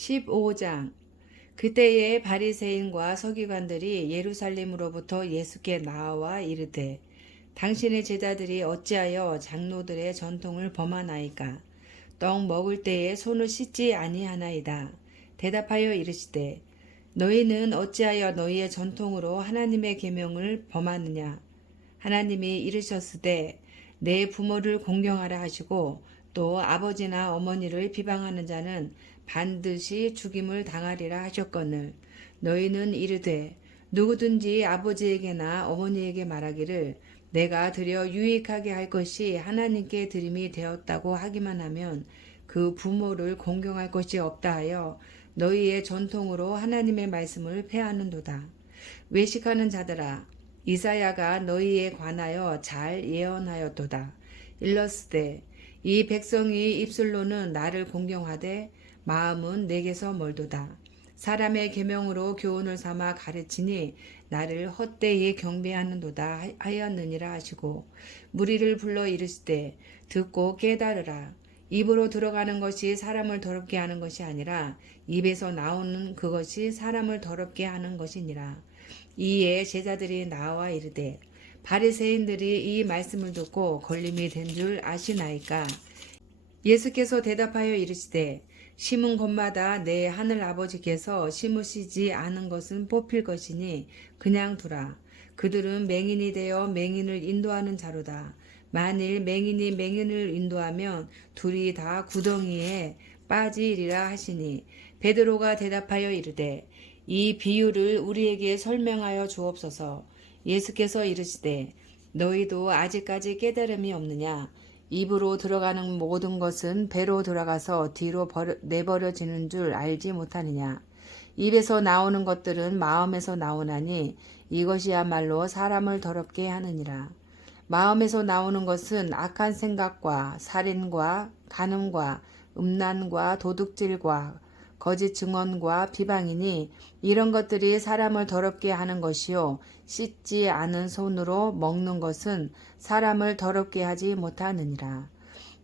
15장. 그때에 바리새인과 서기관들이 예루살렘으로부터 예수께 나와 이르되 당신의 제자들이 어찌하여 장로들의 전통을 범하나이까? 떡 먹을 때에 손을 씻지 아니하나이다. 대답하여 이르시되 너희는 어찌하여 너희의 전통으로 하나님의 계명을 범하느냐? 하나님이 이르셨으되 내 부모를 공경하라 하시고 또 아버지나 어머니를 비방하는 자는 반드시 죽임을 당하리라 하셨거늘 너희는 이르되 누구든지 아버지에게나 어머니에게 말하기를 내가 드려 유익하게 할 것이 하나님께 드림이 되었다고 하기만 하면 그 부모를 공경할 것이 없다 하여 너희의 전통으로 하나님의 말씀을 폐하는도다. 외식하는 자들아, 이사야가 너희에 관하여 잘 예언하였도다. 일러스되 이 백성이 입술로는 나를 공경하되 마음은 내게서 멀도다. 사람의 계명으로 교훈을 삼아 가르치니 나를 헛되이 경배하는도다 하였느니라 하시고 무리를 불러 이르시되 듣고 깨달으라. 입으로 들어가는 것이 사람을 더럽게 하는 것이 아니라 입에서 나오는 그것이 사람을 더럽게 하는 것이니라. 이에 제자들이 나와 이르되 바리새인들이 이 말씀을 듣고 걸림이 된 줄 아시나이까? 예수께서 대답하여 이르시되 심은 곳마다 내 하늘 아버지께서 심으시지 않은 것은 뽑힐 것이니 그냥 두라. 그들은 맹인이 되어 맹인을 인도하는 자로다. 만일 맹인이 맹인을 인도하면 둘이 다 구덩이에 빠지리라 하시니 베드로가 대답하여 이르되 이 비유를 우리에게 설명하여 주옵소서. 예수께서 이르시되 너희도 아직까지 깨달음이 없느냐? 입으로 들어가는 모든 것은 배로 들어가서 뒤로 내버려지는 줄 알지 못하느냐? 입에서 나오는 것들은 마음에서 나오나니 이것이야말로 사람을 더럽게 하느니라. 마음에서 나오는 것은 악한 생각과 살인과 간음과 음란과 도둑질과 거짓 증언과 비방이니 이런 것들이 사람을 더럽게 하는 것이요 씻지 않은 손으로 먹는 것은 사람을 더럽게 하지 못하느니라.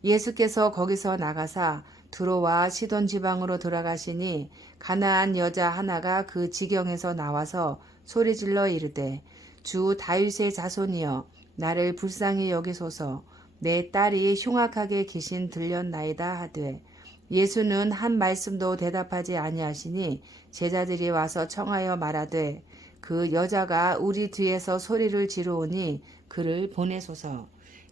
예수께서 거기서 나가사 두로와 시돈 지방으로 돌아가시니 가나안 여자 하나가 그 지경에서 나와서 소리질러 이르되 주 다윗의 자손이여 나를 불쌍히 여기소서. 내 딸이 흉악하게 귀신 들렸나이다 하되 예수는 한 말씀도 대답하지 아니하시니 제자들이 와서 청하여 말하되 그 여자가 우리 뒤에서 소리를 지르오니 그를 보내소서.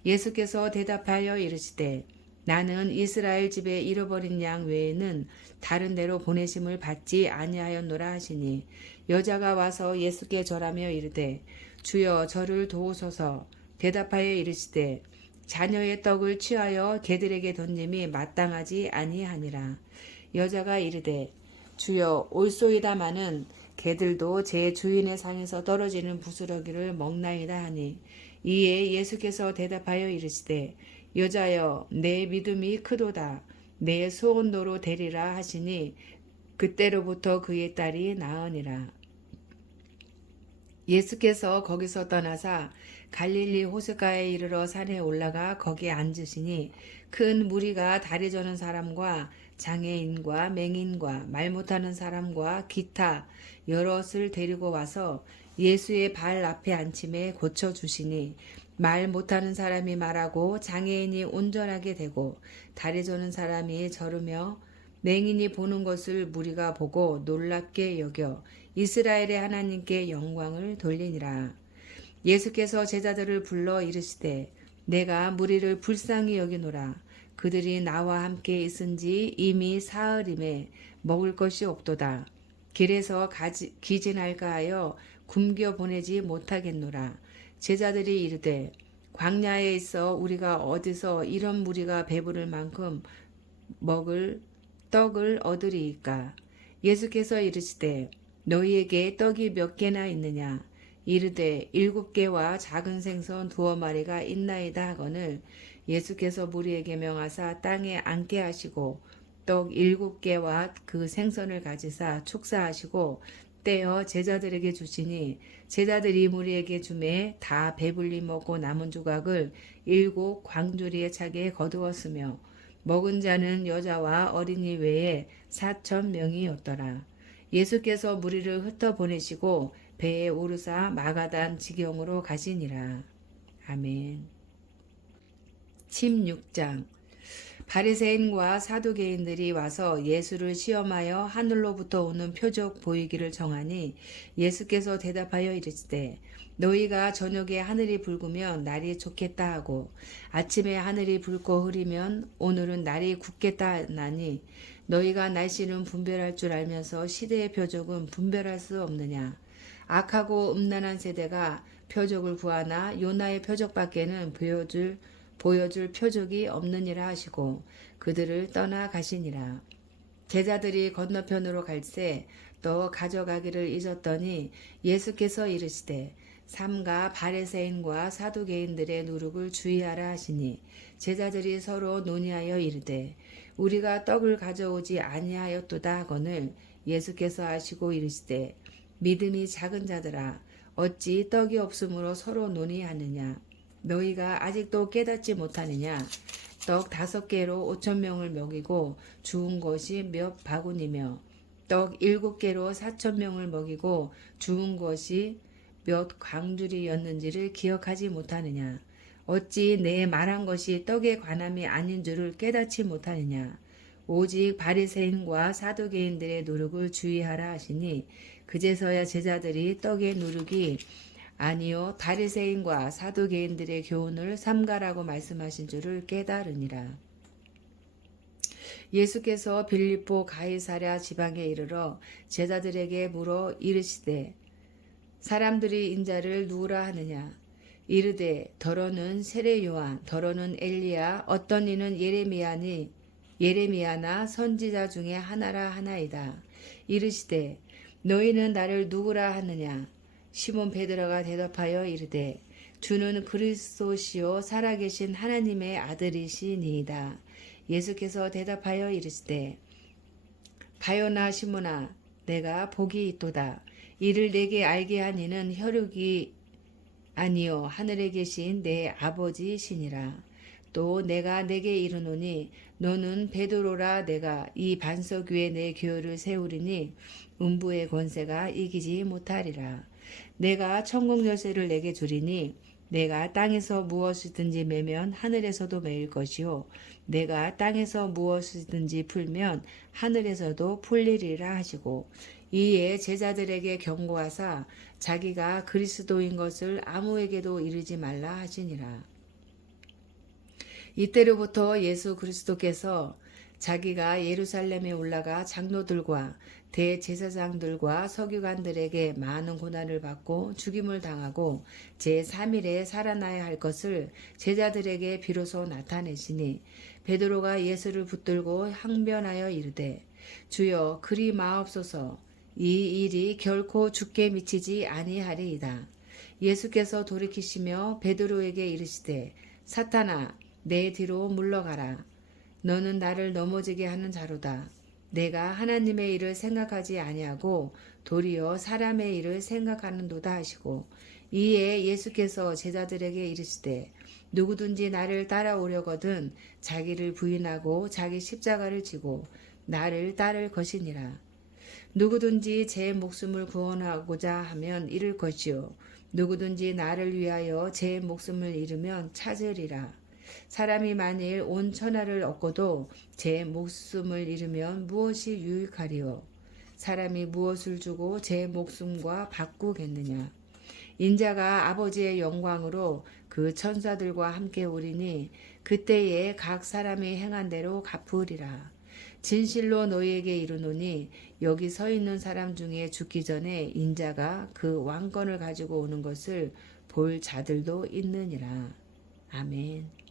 예수께서 대답하여 이르시되 나는 이스라엘 집에 잃어버린 양 외에는 다른 데로 보내심을 받지 아니하였노라 하시니 여자가 와서 예수께 절하며 이르되 주여 저를 도우소서. 대답하여 이르시되 자녀의 떡을 취하여 개들에게 던짐이 마땅하지 아니하니라. 여자가 이르되 주여 올소이다마는 개들도 제 주인의 상에서 떨어지는 부스러기를 먹나이다 하니 이에 예수께서 대답하여 이르시되 여자여 내 믿음이 크도다. 내 소원도로 되리라 하시니 그때로부터 그의 딸이 나으니라. 예수께서 거기서 떠나사 갈릴리 호숫가에 이르러 산에 올라가 거기에 앉으시니 큰 무리가 다리 저는 사람과 장애인과 맹인과 말 못하는 사람과 기타 여럿을 데리고 와서 예수의 발 앞에 앉힘에 고쳐주시니 말 못하는 사람이 말하고 장애인이 온전하게 되고 다리 저는 사람이 걸으며 맹인이 보는 것을 무리가 보고 놀랍게 여겨 이스라엘의 하나님께 영광을 돌리니라. 예수께서 제자들을 불러 이르시되 내가 무리를 불쌍히 여기노라. 그들이 나와 함께 있은지 이미 사흘임에 먹을 것이 없도다. 길에서 기진할까 하여 굶겨 보내지 못하겠노라. 제자들이 이르되 광야에 있어 우리가 어디서 이런 무리가 배부를 만큼 먹을 떡을 얻으리이까? 예수께서 이르시되 너희에게 떡이 몇 개나 있느냐? 이르되 7개와 작은 생선 2마리가 있나이다 하거늘 예수께서 무리에게 명하사 땅에 앉게 하시고 떡 7개와 그 생선을 가지사 축사하시고 떼어 제자들에게 주시니 제자들이 무리에게 주매 다 배불리 먹고 남은 조각을 7 광주리에 차게 거두었으며 먹은 자는 여자와 어린이 외에 4천 명이었더라. 예수께서 무리를 흩어보내시고 배에 오르사 마가단 지경으로 가시니라. 아멘. 16장. 바리새인과 사두개인들이 와서 예수를 시험하여 하늘로부터 오는 표적 보이기를 정하니 예수께서 대답하여 이르시되 너희가 저녁에 하늘이 붉으면 날이 좋겠다 하고 아침에 하늘이 붉고 흐리면 오늘은 날이 굳겠다 하나니 너희가 날씨는 분별할 줄 알면서 시대의 표적은 분별할 수 없느냐. 악하고 음란한 세대가 표적을 구하나 요나의 표적밖에는 보여줄 표적이 없느니라 하시고 그들을 떠나 가시니라. 제자들이 건너편으로 갈새 또 가져가기를 잊었더니 예수께서 이르시되 삼가 바리새인과 사두개인들의 누룩을 주의하라 하시니 제자들이 서로 논의하여 이르되 우리가 떡을 가져오지 아니하였도다 하거늘 예수께서 하시고 이르시되 믿음이 작은 자들아 어찌 떡이 없으므로 서로 논의하느냐. 너희가 아직도 깨닫지 못하느냐. 떡 5개로 5,000명을 먹이고 주운 것이 몇 바구니며 떡 7개로 4,000명을 먹이고 주운 것이 몇 광주리였는지를 기억하지 못하느냐. 어찌 내 말한 것이 떡에 관함이 아닌 줄을 깨닫지 못하느냐. 오직 바리새인과 사두개인들의 누룩을 주의하라 하시니 그제서야 제자들이 떡의 누룩이 아니요 바리새인과 사두개인들의 교훈을 삼가라고 말씀하신 줄을 깨달으니라. 예수께서 빌립보 가이사랴 지방에 이르러 제자들에게 물어 이르시되 사람들이 인자를 누구라 하느냐. 이르되 더러는 세례 요한 더러는 엘리야 어떤 이는 예레미야나 선지자 중에 하나라 하나이다. 이르시되 너희는 나를 누구라 하느냐. 시몬 베드로가 대답하여 이르되 주는 그리스도시요 살아계신 하나님의 아들이시니이다. 예수께서 대답하여 이르시되 바요나 시몬아 내가 복이 있도다. 이를 내게 알게 한 이는 혈육이 아니요 하늘에 계신 내 아버지시니라. 또 내가 내게 이르노니 너는 베드로라. 내가 이 반석 위에 내 교회를 세우리니 음부의 권세가 이기지 못하리라. 내가 천국 열쇠를 내게 주리니 내가 땅에서 무엇이든지 매면 하늘에서도 매일 것이요 내가 땅에서 무엇이든지 풀면 하늘에서도 풀리리라 하시고 이에 제자들에게 경고하사 자기가 그리스도인 것을 아무에게도 이르지 말라 하시니라. 이때로부터 예수 그리스도께서 자기가 예루살렘에 올라가 장로들과 대제사장들과 서기관들에게 많은 고난을 받고 죽임을 당하고 제3일에 살아나야 할 것을 제자들에게 비로소 나타내시니 베드로가 예수를 붙들고 항변하여 이르되 주여 그리 마옵소서. 이 일이 결코 죽게 미치지 아니하리이다. 예수께서 돌이키시며 베드로에게 이르시되 사탄아 내 뒤로 물러가라. 너는 나를 넘어지게 하는 자로다. 내가 하나님의 일을 생각하지 아니하고 도리어 사람의 일을 생각하는도다 하시고 이에 예수께서 제자들에게 이르시되 누구든지 나를 따라오려거든 자기를 부인하고 자기 십자가를 지고 나를 따를 것이니라. 누구든지 제 목숨을 구원하고자 하면 잃을 것이요 누구든지 나를 위하여 제 목숨을 잃으면 찾으리라. 사람이 만일 온 천하를 얻고도 제 목숨을 잃으면 무엇이 유익하리요. 사람이 무엇을 주고 제 목숨과 바꾸겠느냐. 인자가 아버지의 영광으로 그 천사들과 함께 오리니 그때에 각 사람이 행한 대로 갚으리라. 진실로 너희에게 이르노니 여기 서 있는 사람 중에 죽기 전에 인자가 그 왕권을 가지고 오는 것을 볼 자들도 있느니라. 아멘.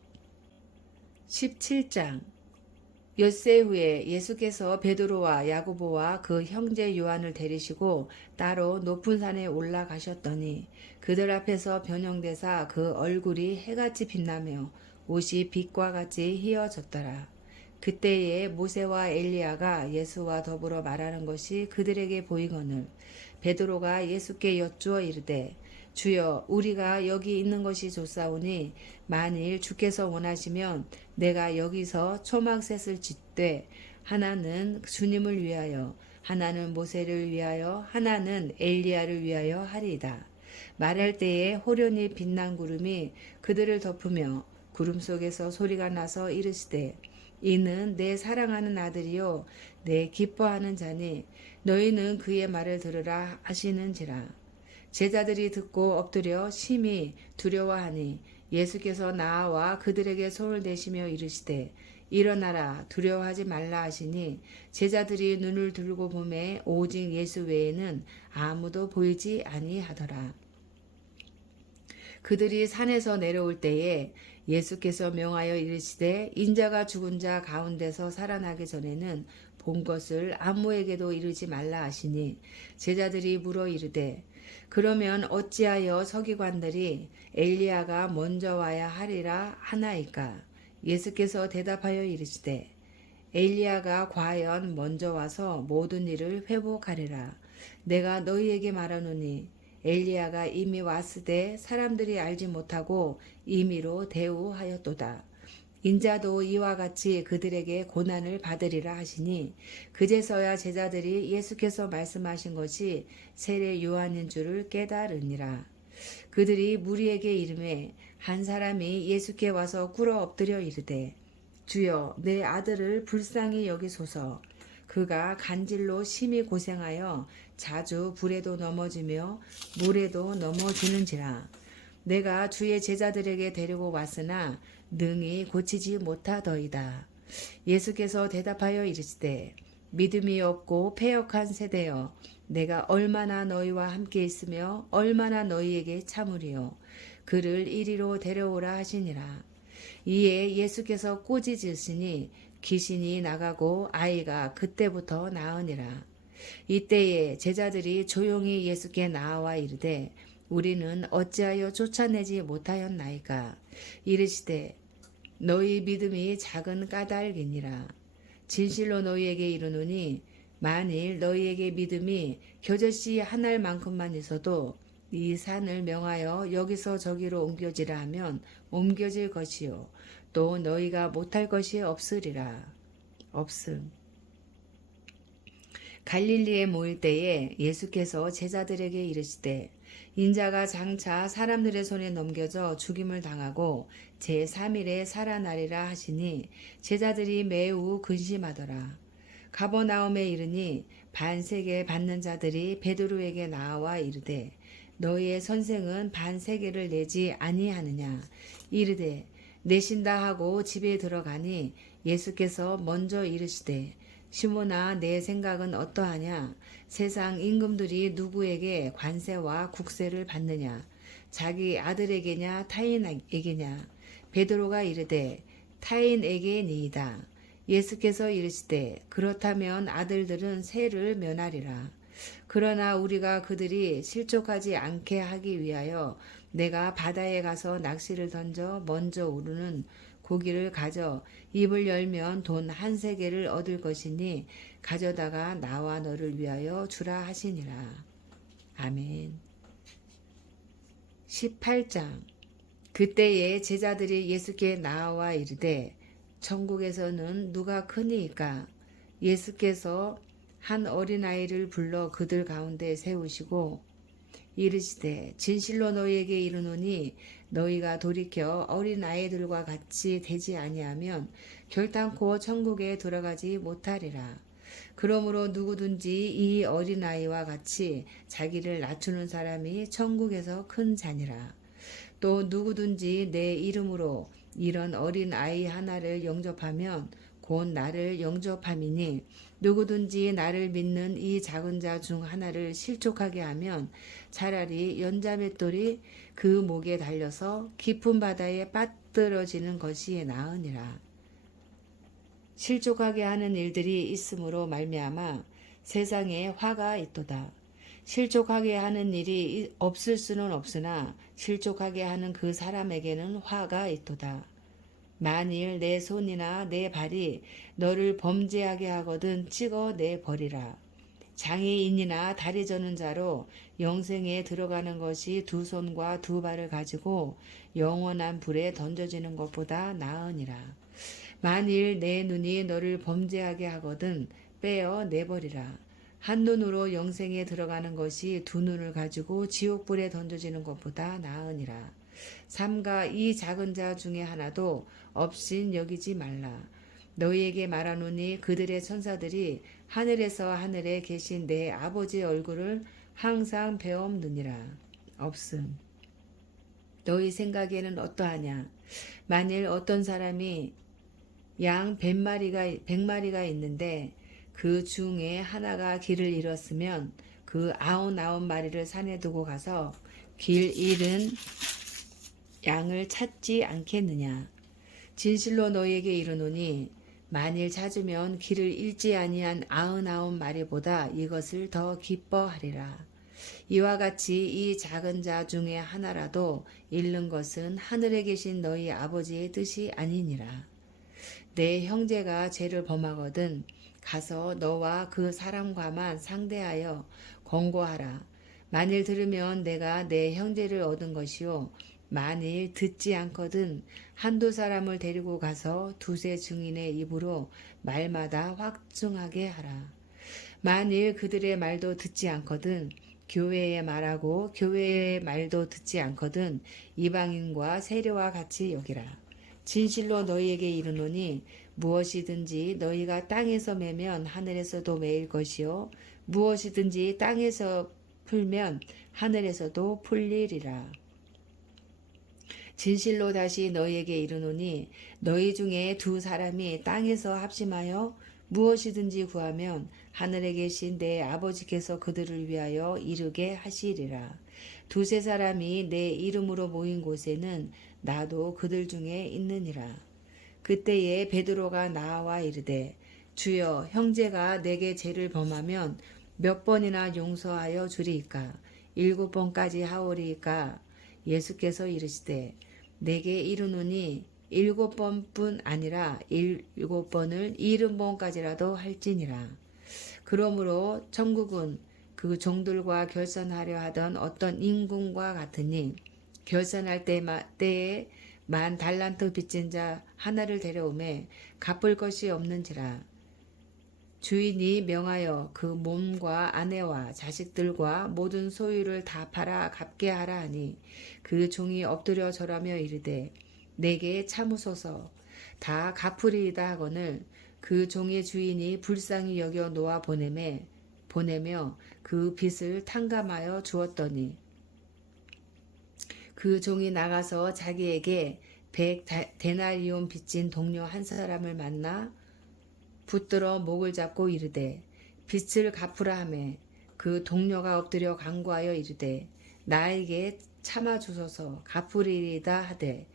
17장. 엿새 후에 예수께서 베드로와 야고보와 그 형제 요한을 데리시고 따로 높은 산에 올라가셨더니 그들 앞에서 변형되사 그 얼굴이 해같이 빛나며 옷이 빛과 같이 희어졌더라. 그때에 모세와 엘리야가 예수와 더불어 말하는 것이 그들에게 보이거늘 베드로가 예수께 여쭈어 이르되 주여 우리가 여기 있는 것이 좋사오니 만일 주께서 원하시면 내가 여기서 초막셋을 짓되 하나는 주님을 위하여 하나는 모세를 위하여 하나는 엘리야를 위하여 하리이다. 말할 때에 호련히 빛난 구름이 그들을 덮으며 구름 속에서 소리가 나서 이르시되 이는 내 사랑하는 아들이요 내 기뻐하는 자니 너희는 그의 말을 들으라 하시는지라. 제자들이 듣고 엎드려 심히 두려워하니 예수께서 나와 그들에게 손을 대시며 이르시되 일어나라 두려워하지 말라 하시니 제자들이 눈을 들고 보매 오직 예수 외에는 아무도 보이지 아니하더라. 그들이 산에서 내려올 때에 예수께서 명하여 이르시되 인자가 죽은 자 가운데서 살아나기 전에는 본 것을 아무에게도 이르지 말라 하시니 제자들이 물어 이르되 그러면 어찌하여 서기관들이 엘리야가 먼저 와야 하리라 하나이까. 예수께서 대답하여 이르시되 엘리야가 과연 먼저 와서 모든 일을 회복하리라. 내가 너희에게 말하노니 엘리야가 이미 왔으되 사람들이 알지 못하고 임의로 대우하였도다. 인자도 이와 같이 그들에게 고난을 받으리라 하시니 그제서야 제자들이 예수께서 말씀하신 것이 세례 요한인 줄을 깨달으니라. 그들이 무리에게 이르매 한 사람이 예수께 와서 꿇어 엎드려 이르되 주여 내 아들을 불쌍히 여기소서. 그가 간질로 심히 고생하여 자주 불에도 넘어지며 물에도 넘어지는지라. 내가 주의 제자들에게 데리고 왔으나 능히 고치지 못하더이다. 예수께서 대답하여 이르시되 믿음이 없고 패역한 세대여 내가 얼마나 너희와 함께 있으며 얼마나 너희에게 참으리요. 그를 이리로 데려오라 하시니라. 이에 예수께서 꾸짖으시니 귀신이 나가고 아이가 그때부터 나으니라. 이때에 제자들이 조용히 예수께 나와 이르되 우리는 어찌하여 쫓아내지 못하였나이까. 이르시되 너희 믿음이 작은 까닭이니라. 진실로 너희에게 이르노니 만일 너희에게 믿음이 겨자씨 한 알만큼만 있어도 이 산을 명하여 여기서 저기로 옮겨지라 하면 옮겨질 것이요 또 너희가 못할 것이 없으리라. 없음. 갈릴리에 모일 때에 예수께서 제자들에게 이르시되 인자가 장차 사람들의 손에 넘겨져 죽임을 당하고 제3일에 살아나리라 하시니 제자들이 매우 근심하더라. 가버나움에 이르니 반세계 받는 자들이 베드로에게 나와 이르되 너희의 선생은 반세계를 내지 아니하느냐. 이르되 내신다 하고 집에 들어가니 예수께서 먼저 이르시되 시몬아 내 생각은 어떠하냐. 세상 임금들이 누구에게 관세와 국세를 받느냐. 자기 아들에게냐 타인에게냐. 베드로가 이르되 타인에게니이다. 예수께서 이르시되 그렇다면 아들들은 세를 면하리라. 그러나 우리가 그들이 실족하지 않게 하기 위하여 내가 바다에 가서 낚시를 던져 먼저 우르는 고기를 가져 입을 열면 돈 1세겔을 얻을 것이니 가져다가 나와 너를 위하여 주라 하시니라. 아멘. 18장. 그때에 제자들이 예수께 나와 이르되 천국에서는 누가 크니이까. 예수께서 한 어린아이를 불러 그들 가운데 세우시고 이르시되 진실로 너희에게 이르노니 너희가 돌이켜 어린아이들과 같이 되지 아니하면 결단코 천국에 들어가지 못하리라. 그러므로 누구든지 이 어린아이와 같이 자기를 낮추는 사람이 천국에서 큰 자니라. 또 누구든지 내 이름으로 이런 어린아이 하나를 영접하면 곧 나를 영접함이니 누구든지 나를 믿는 이 작은 자 중 하나를 실족하게 하면 차라리 연자맷돌이 그 목에 달려서 깊은 바다에 빠뜨려지는 것이 나으니라. 실족하게 하는 일들이 있으므로 말미암아 세상에 화가 있도다. 실족하게 하는 일이 없을 수는 없으나 실족하게 하는 그 사람에게는 화가 있도다. 만일 내 손이나 내 발이 너를 범죄하게 하거든 찍어 내 버리라. 장애인이나 다리 저는 자로 영생에 들어가는 것이 두 손과 두 발을 가지고 영원한 불에 던져지는 것보다 나으니라. 만일 내 눈이 너를 범죄하게 하거든 빼어 내버리라. 한 눈으로 영생에 들어가는 것이 두 눈을 가지고 지옥불에 던져지는 것보다 나으니라. 삼가 이 작은 자 중에 하나도 없인 여기지 말라. 너희에게 말하노니 그들의 천사들이 하늘에서 하늘에 계신 내 아버지의 얼굴을 항상 배엄느니라. 없음. 너희 생각에는 어떠하냐? 만일 어떤 사람이 양 100마리가 있는데 그 중에 하나가 길을 잃었으면 그 99마리를 산에 두고 가서 길 잃은 양을 찾지 않겠느냐? 진실로 너희에게 이르노니 만일 찾으면 길을 잃지 아니한 99마리보다 이것을 더 기뻐하리라. 이와 같이 이 작은 자 중에 하나라도 잃는 것은 하늘에 계신 너희 아버지의 뜻이 아니니라. 내 형제가 죄를 범하거든 가서 너와 그 사람과만 상대하여 권고하라. 만일 들으면 내가 내 형제를 얻은 것이요 만일 듣지 않거든 한두 사람을 데리고 가서 두세 증인의 입으로 말마다 확증하게 하라. 만일 그들의 말도 듣지 않거든 교회의 말하고 교회의 말도 듣지 않거든 이방인과 세례와 같이 여기라. 진실로 너희에게 이르노니 무엇이든지 너희가 땅에서 매면 하늘에서도 매일 것이요 무엇이든지 땅에서 풀면 하늘에서도 풀리리라. 진실로 다시 너희에게 이르노니 너희 중에 두 사람이 땅에서 합심하여 무엇이든지 구하면 하늘에 계신 내 아버지께서 그들을 위하여 이루게 하시리라. 두세 사람이 내 이름으로 모인 곳에는 나도 그들 중에 있느니라. 그때에 베드로가 나와 이르되 주여 형제가 내게 죄를 범하면 몇 번이나 용서하여 주리이까 7번까지 하오리이까. 예수께서 이르시되 내게 이르노니 7번뿐 아니라 7번을 70번까지라도 할지니라. 그러므로 천국은 그 종들과 결선하려 하던 어떤 임금과 같으니 결선할 때에 10,000달란트 빚진 자 하나를 데려오매 갚을 것이 없는지라. 주인이 명하여 그 몸과 아내와 자식들과 모든 소유를 다 팔아 갚게 하라 하니 그 종이 엎드려 절하며 이르되 내게 참으소서 다 갚으리이다 하거늘 그 종의 주인이 불쌍히 여겨 놓아 보내며 그 빚을 탕감하여 주었더니 그 종이 나가서 자기에게 100데나리온 빚진 동료 한 사람을 만나 붙들어 목을 잡고 이르되 빚을 갚으라 하매 그 동료가 엎드려 간구하여 이르되 나에게 참아 주소서 갚으리이다 하되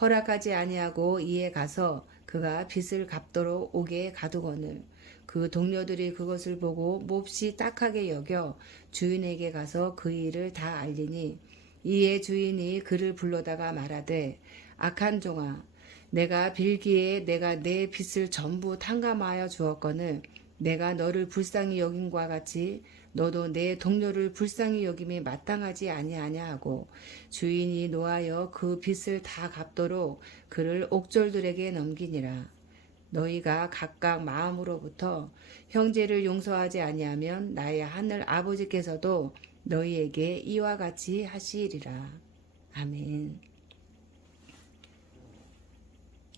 허락하지 아니하고 이에 가서 그가 빚을 갚도록 오게 가두거늘 그 동료들이 그것을 보고 몹시 딱하게 여겨 주인에게 가서 그 일을 다 알리니 이에 주인이 그를 불러다가 말하되 악한 종아 내가 빌기에 내가 내 빚을 전부 탕감하여 주었거늘 내가 너를 불쌍히 여김과 같이 너도 내 동료를 불쌍히 여김이 마땅하지 아니하냐 하고 주인이 노하여 그 빚을 다 갚도록 그를 옥졸들에게 넘기니라. 너희가 각각 마음으로부터 형제를 용서하지 아니하면 나의 하늘 아버지께서도 너희에게 이와 같이 하시리라. 아멘.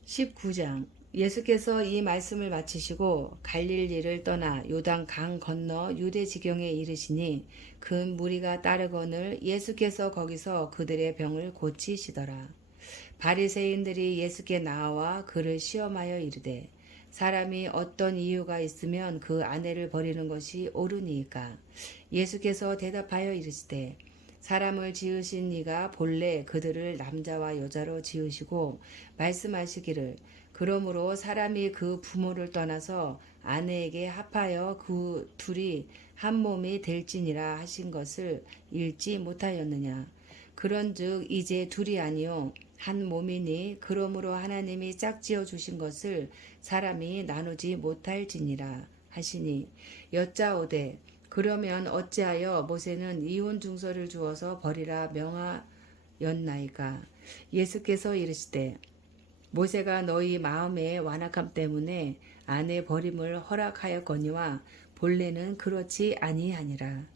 19장. 예수께서 이 말씀을 마치시고 갈릴리를 떠나 요단 강 건너 유대 지경에 이르시니 큰 무리가 따르거늘 예수께서 거기서 그들의 병을 고치시더라. 바리새인들이 예수께 나와 그를 시험하여 이르되 사람이 어떤 이유가 있으면 그 아내를 버리는 것이 옳으니까. 예수께서 대답하여 이르시되 사람을 지으신 이가 본래 그들을 남자와 여자로 지으시고 말씀하시기를 그러므로 사람이 그 부모를 떠나서 아내에게 합하여 그 둘이 한 몸이 될지니라 하신 것을 읽지 못하였느냐. 그런즉 이제 둘이 아니요 한 몸이니 그러므로 하나님이 짝지어 주신 것을 사람이 나누지 못할지니라 하시니 여짜오되 그러면 어찌하여 모세는 이혼 증서를 주어서 버리라 명하였나이까. 예수께서 이르시되 모세가 너희 마음의 완악함 때문에 아내 버림을 허락하였거니와 본래는 그렇지 아니하니라.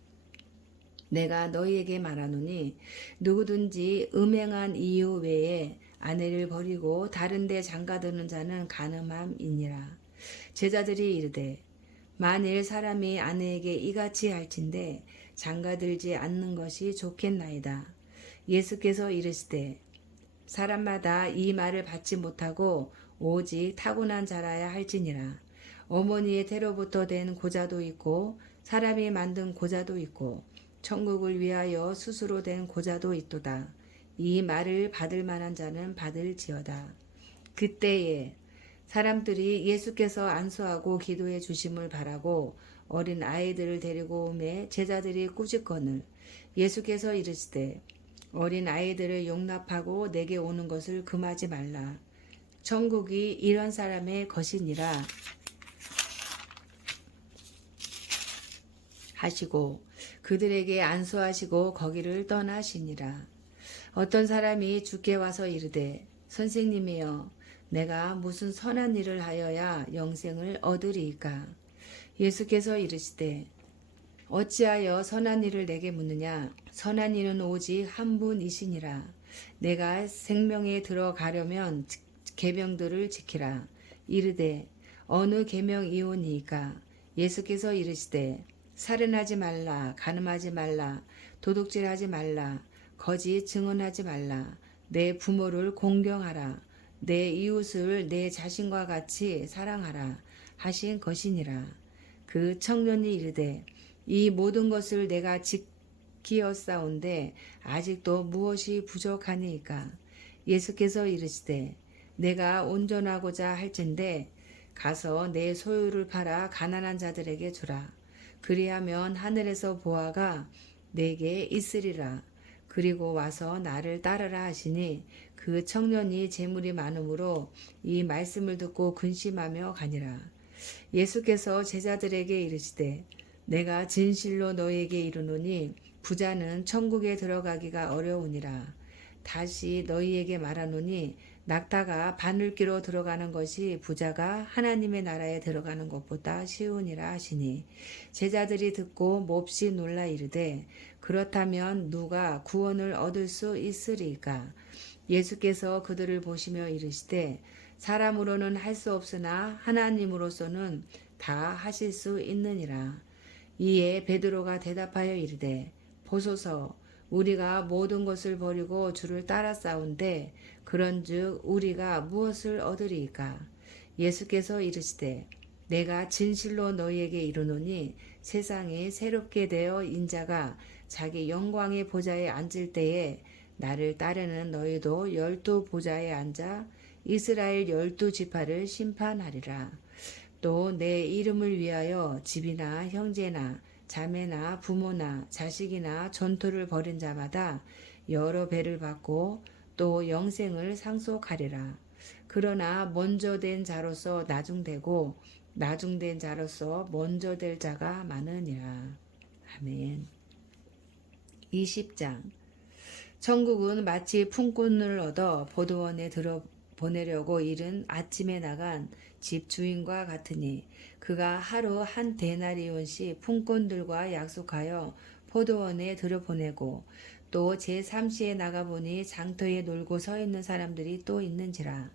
내가 너희에게 말하노니 누구든지 음행한 이유 외에 아내를 버리고 다른 데 장가드는 자는 간음함이니라. 제자들이 이르되 만일 사람이 아내에게 이같이 할진대 장가들지 않는 것이 좋겠나이다. 예수께서 이르시되 사람마다 이 말을 받지 못하고 오직 타고난 자라야 할지니라. 어머니의 태로부터 된 고자도 있고 사람이 만든 고자도 있고 천국을 위하여 스스로 된 고자도 있도다. 이 말을 받을 만한 자는 받을지어다. 그때에 사람들이 예수께서 안수하고 기도해 주심을 바라고 어린 아이들을 데리고 오매 제자들이 꾸짖거늘 예수께서 이르시되 어린 아이들을 용납하고 내게 오는 것을 금하지 말라. 천국이 이런 사람의 것이니라 하시고 그들에게 안수하시고 거기를 떠나시니라. 어떤 사람이 주께 와서 이르되 선생님이여 내가 무슨 선한 일을 하여야 영생을 얻으리이까. 예수께서 이르시되 어찌하여 선한 일을 내게 묻느냐. 선한 이는 오직 한 분이시니라. 내가 생명에 들어가려면 계명들을 지키라. 이르되 어느 계명이오니이까. 예수께서 이르시되 살인하지 말라, 간음하지 말라, 도둑질하지 말라, 거짓 증언하지 말라, 내 부모를 공경하라, 내 이웃을 내 자신과 같이 사랑하라 하신 것이니라. 그 청년이 이르되 이 모든 것을 내가 지키었사온데 아직도 무엇이 부족하니이까. 예수께서 이르시되 내가 온전하고자 할진대 가서 내 소유를 팔아 가난한 자들에게 주라. 그리하면 하늘에서 보화가 내게 있으리라. 그리고 와서 나를 따르라 하시니 그 청년이 재물이 많으므로 이 말씀을 듣고 근심하며 가니라. 예수께서 제자들에게 이르시되 내가 진실로 너희에게 이르노니 부자는 천국에 들어가기가 어려우니라. 다시 너희에게 말하노니 낙타가 바늘귀로 들어가는 것이 부자가 하나님의 나라에 들어가는 것보다 쉬우니라 하시니 제자들이 듣고 몹시 놀라 이르되 그렇다면 누가 구원을 얻을 수 있으리까. 예수께서 그들을 보시며 이르시되 사람으로는 할 수 없으나 하나님으로서는 다 하실 수 있느니라. 이에 베드로가 대답하여 이르되 보소서 우리가 모든 것을 버리고 주를 따라 싸운데 그런즉 우리가 무엇을 얻으리이까. 예수께서 이르시되 내가 진실로 너희에게 이르노니 세상이 새롭게 되어 인자가 자기 영광의 보좌에 앉을 때에 나를 따르는 너희도 12 보좌에 앉아 이스라엘 12지파를 심판하리라. 또 내 이름을 위하여 집이나 형제나 자매나 부모나 자식이나 전토를 벌인 자마다 여러 배를 받고 또 영생을 상속하리라. 그러나 먼저 된 자로서 나중되고 나중된 자로서 먼저 될 자가 많으니라. 아멘. 20장. 천국은 마치 품꾼을 얻어 포도원에 들어 보내려고 이른 아침에 나간 집 주인과 같으니 그가 하루 한 데나리온씩 품꾼들과 약속하여 포도원에 들여보내고 또 제3시에 나가보니 장터에 놀고 서 있는 사람들이 또 있는지라.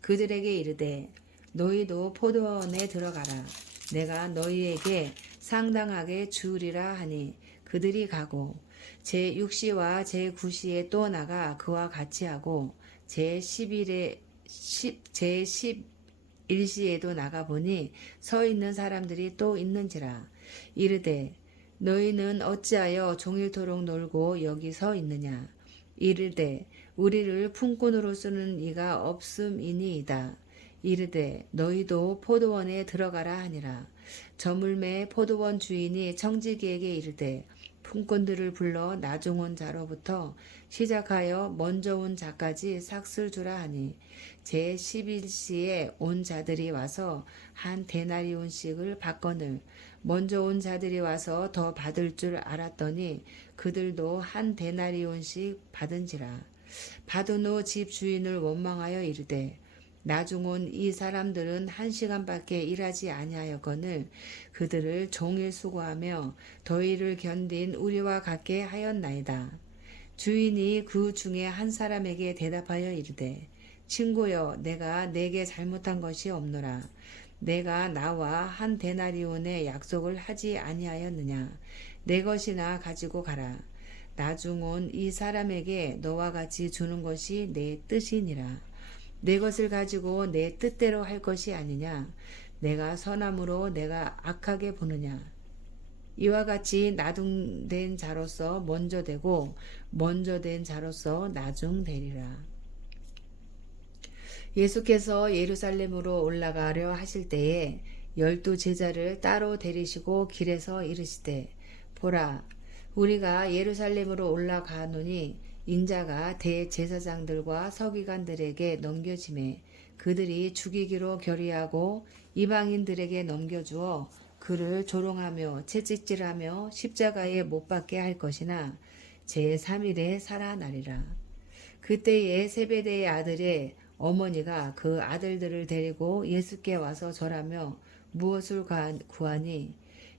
그들에게 이르되 너희도 포도원에 들어가라. 내가 너희에게 상당하게 주으리라 하니 그들이 가고 제6시와 제9시에 또 나가 그와 같이 하고 제11시에도 나가보니 서 있는 사람들이 또 있는지라. 이르되 너희는 어찌하여 종일토록 놀고 여기 서 있느냐. 이르되 우리를 품꾼으로 쓰는 이가 없음이니이다. 이르되 너희도 포도원에 들어가라 하니라. 저물매 포도원 주인이 청지기에게 이르되 품꾼들을 불러 나중 온 자로부터 시작하여 먼저 온 자까지 삭슬 주라 하니 제 11시에 온 자들이 와서 한 데나리온씩을 받거늘 먼저 온 자들이 와서 더 받을 줄 알았더니 그들도 한 데나리온씩 받은지라. 받은 후 집 주인을 원망하여 이르되 나중 온 이 사람들은 1시간밖에 일하지 아니하였거늘 그들을 종일 수고하며 더위를 견딘 우리와 같게 하였나이다. 주인이 그 중에 한 사람에게 대답하여 이르되 친구여 내가 내게 잘못한 것이 없노라. 내가 나와 한 데나리온의 약속을 하지 아니하였느냐. 내 것이나 가지고 가라. 나중 온 이 사람에게 너와 같이 주는 것이 내 뜻이니라. 내 것을 가지고 내 뜻대로 할 것이 아니냐. 내가 선함으로 내가 악하게 보느냐. 이와 같이 나중된 자로서 먼저 되고 먼저 된 자로서 나중 되리라. 예수께서 예루살렘으로 올라가려 하실 때에 12 제자를 따로 데리시고 길에서 이르시되 보라 우리가 예루살렘으로 올라가노니 인자가 대제사장들과 서기관들에게 넘겨지매 그들이 죽이기로 결의하고 이방인들에게 넘겨주어 그를 조롱하며 채찍질하며 십자가에 못 박게 할 것이나 제3일에 살아나리라. 그때에 세베대의 아들의 어머니가 그 아들들을 데리고 예수께 와서 절하며 무엇을 구하니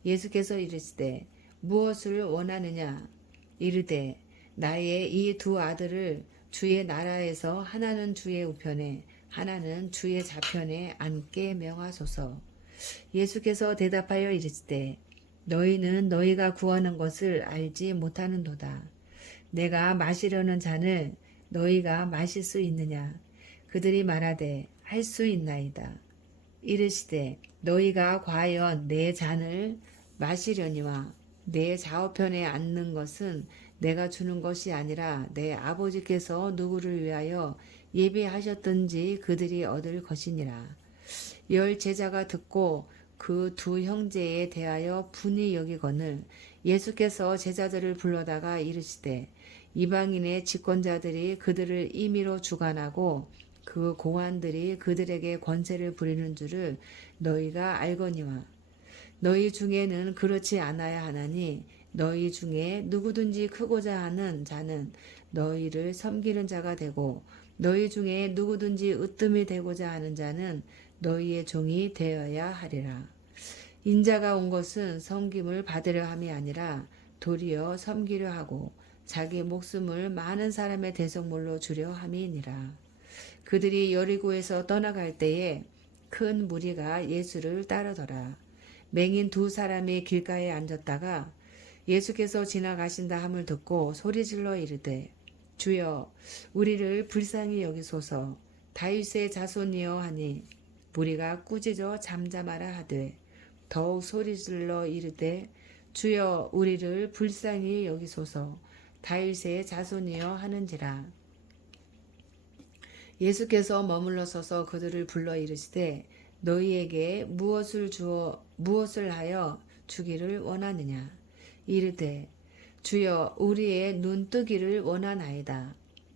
예수께서 이르시되 무엇을 원하느냐. 이르되 나의 이 2 아들을 주의 나라에서 하나는 주의 우편에 하나는 주의 좌편에 앉게 명하소서. 예수께서 대답하여 이르시되 너희는 너희가 구하는 것을 알지 못하는도다. 내가 마시려는 잔을 너희가 마실 수 있느냐. 그들이 말하되 할 수 있나이다. 이르시되 너희가 과연 내 잔을 마시려니와 내 좌우편에 앉는 것은 내가 주는 것이 아니라 내 아버지께서 누구를 위하여 예비하셨든지 그들이 얻을 것이니라. 10 제자가 듣고 그 2 형제에 대하여 분이 여기거늘 예수께서 제자들을 불러다가 이르시되 이방인의 집권자들이 그들을 임의로 주관하고 그 공안들이 그들에게 권세를 부리는 줄을 너희가 알거니와 너희 중에는 그렇지 않아야 하나니 너희 중에 누구든지 크고자 하는 자는 너희를 섬기는 자가 되고 너희 중에 누구든지 으뜸이 되고자 하는 자는 너희의 종이 되어야 하리라. 인자가 온 것은 섬김을 받으려 함이 아니라 도리어 섬기려 하고 자기 목숨을 많은 사람의 대속물로 주려 함이니라. 그들이 여리고에서 떠나갈 때에 큰 무리가 예수를 따르더라. 맹인 2 사람이 길가에 앉았다가 예수께서 지나가신다 함을 듣고 소리질러 이르되 주여 우리를 불쌍히 여기소서. 다윗의 자손이여 하니 무리가 꾸짖어 잠잠하라 하되 더욱 소리질러 이르되 주여 우리를 불쌍히 여기소서. 다윗의 자손이여 하는지라. 예수께서 머물러 서서 그들을 불러 이르시되 너희에게 무엇을 하여 주기를 원하느냐. 이르되 주여 우리의 눈 뜨기를 원하나이다.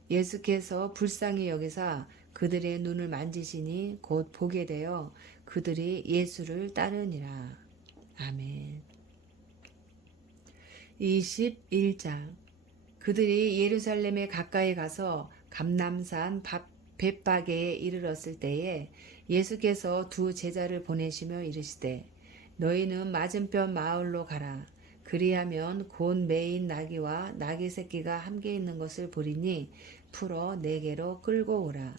예수께서 불쌍히 여기사 그들의 눈을 만지시니 곧 보게 되어 그들이 예수를 따르니라. 아멘. 21장. 그들이 예루살렘에 가까이 가서 감람산 벳바게에 이르렀을 때에 예수께서 2 제자를 보내시며 이르시되 너희는 맞은편 마을로 가라. 그리하면 곧 매인 나귀와 나귀 새끼가 함께 있는 것을 보리니 풀어 내게로 끌고 오라.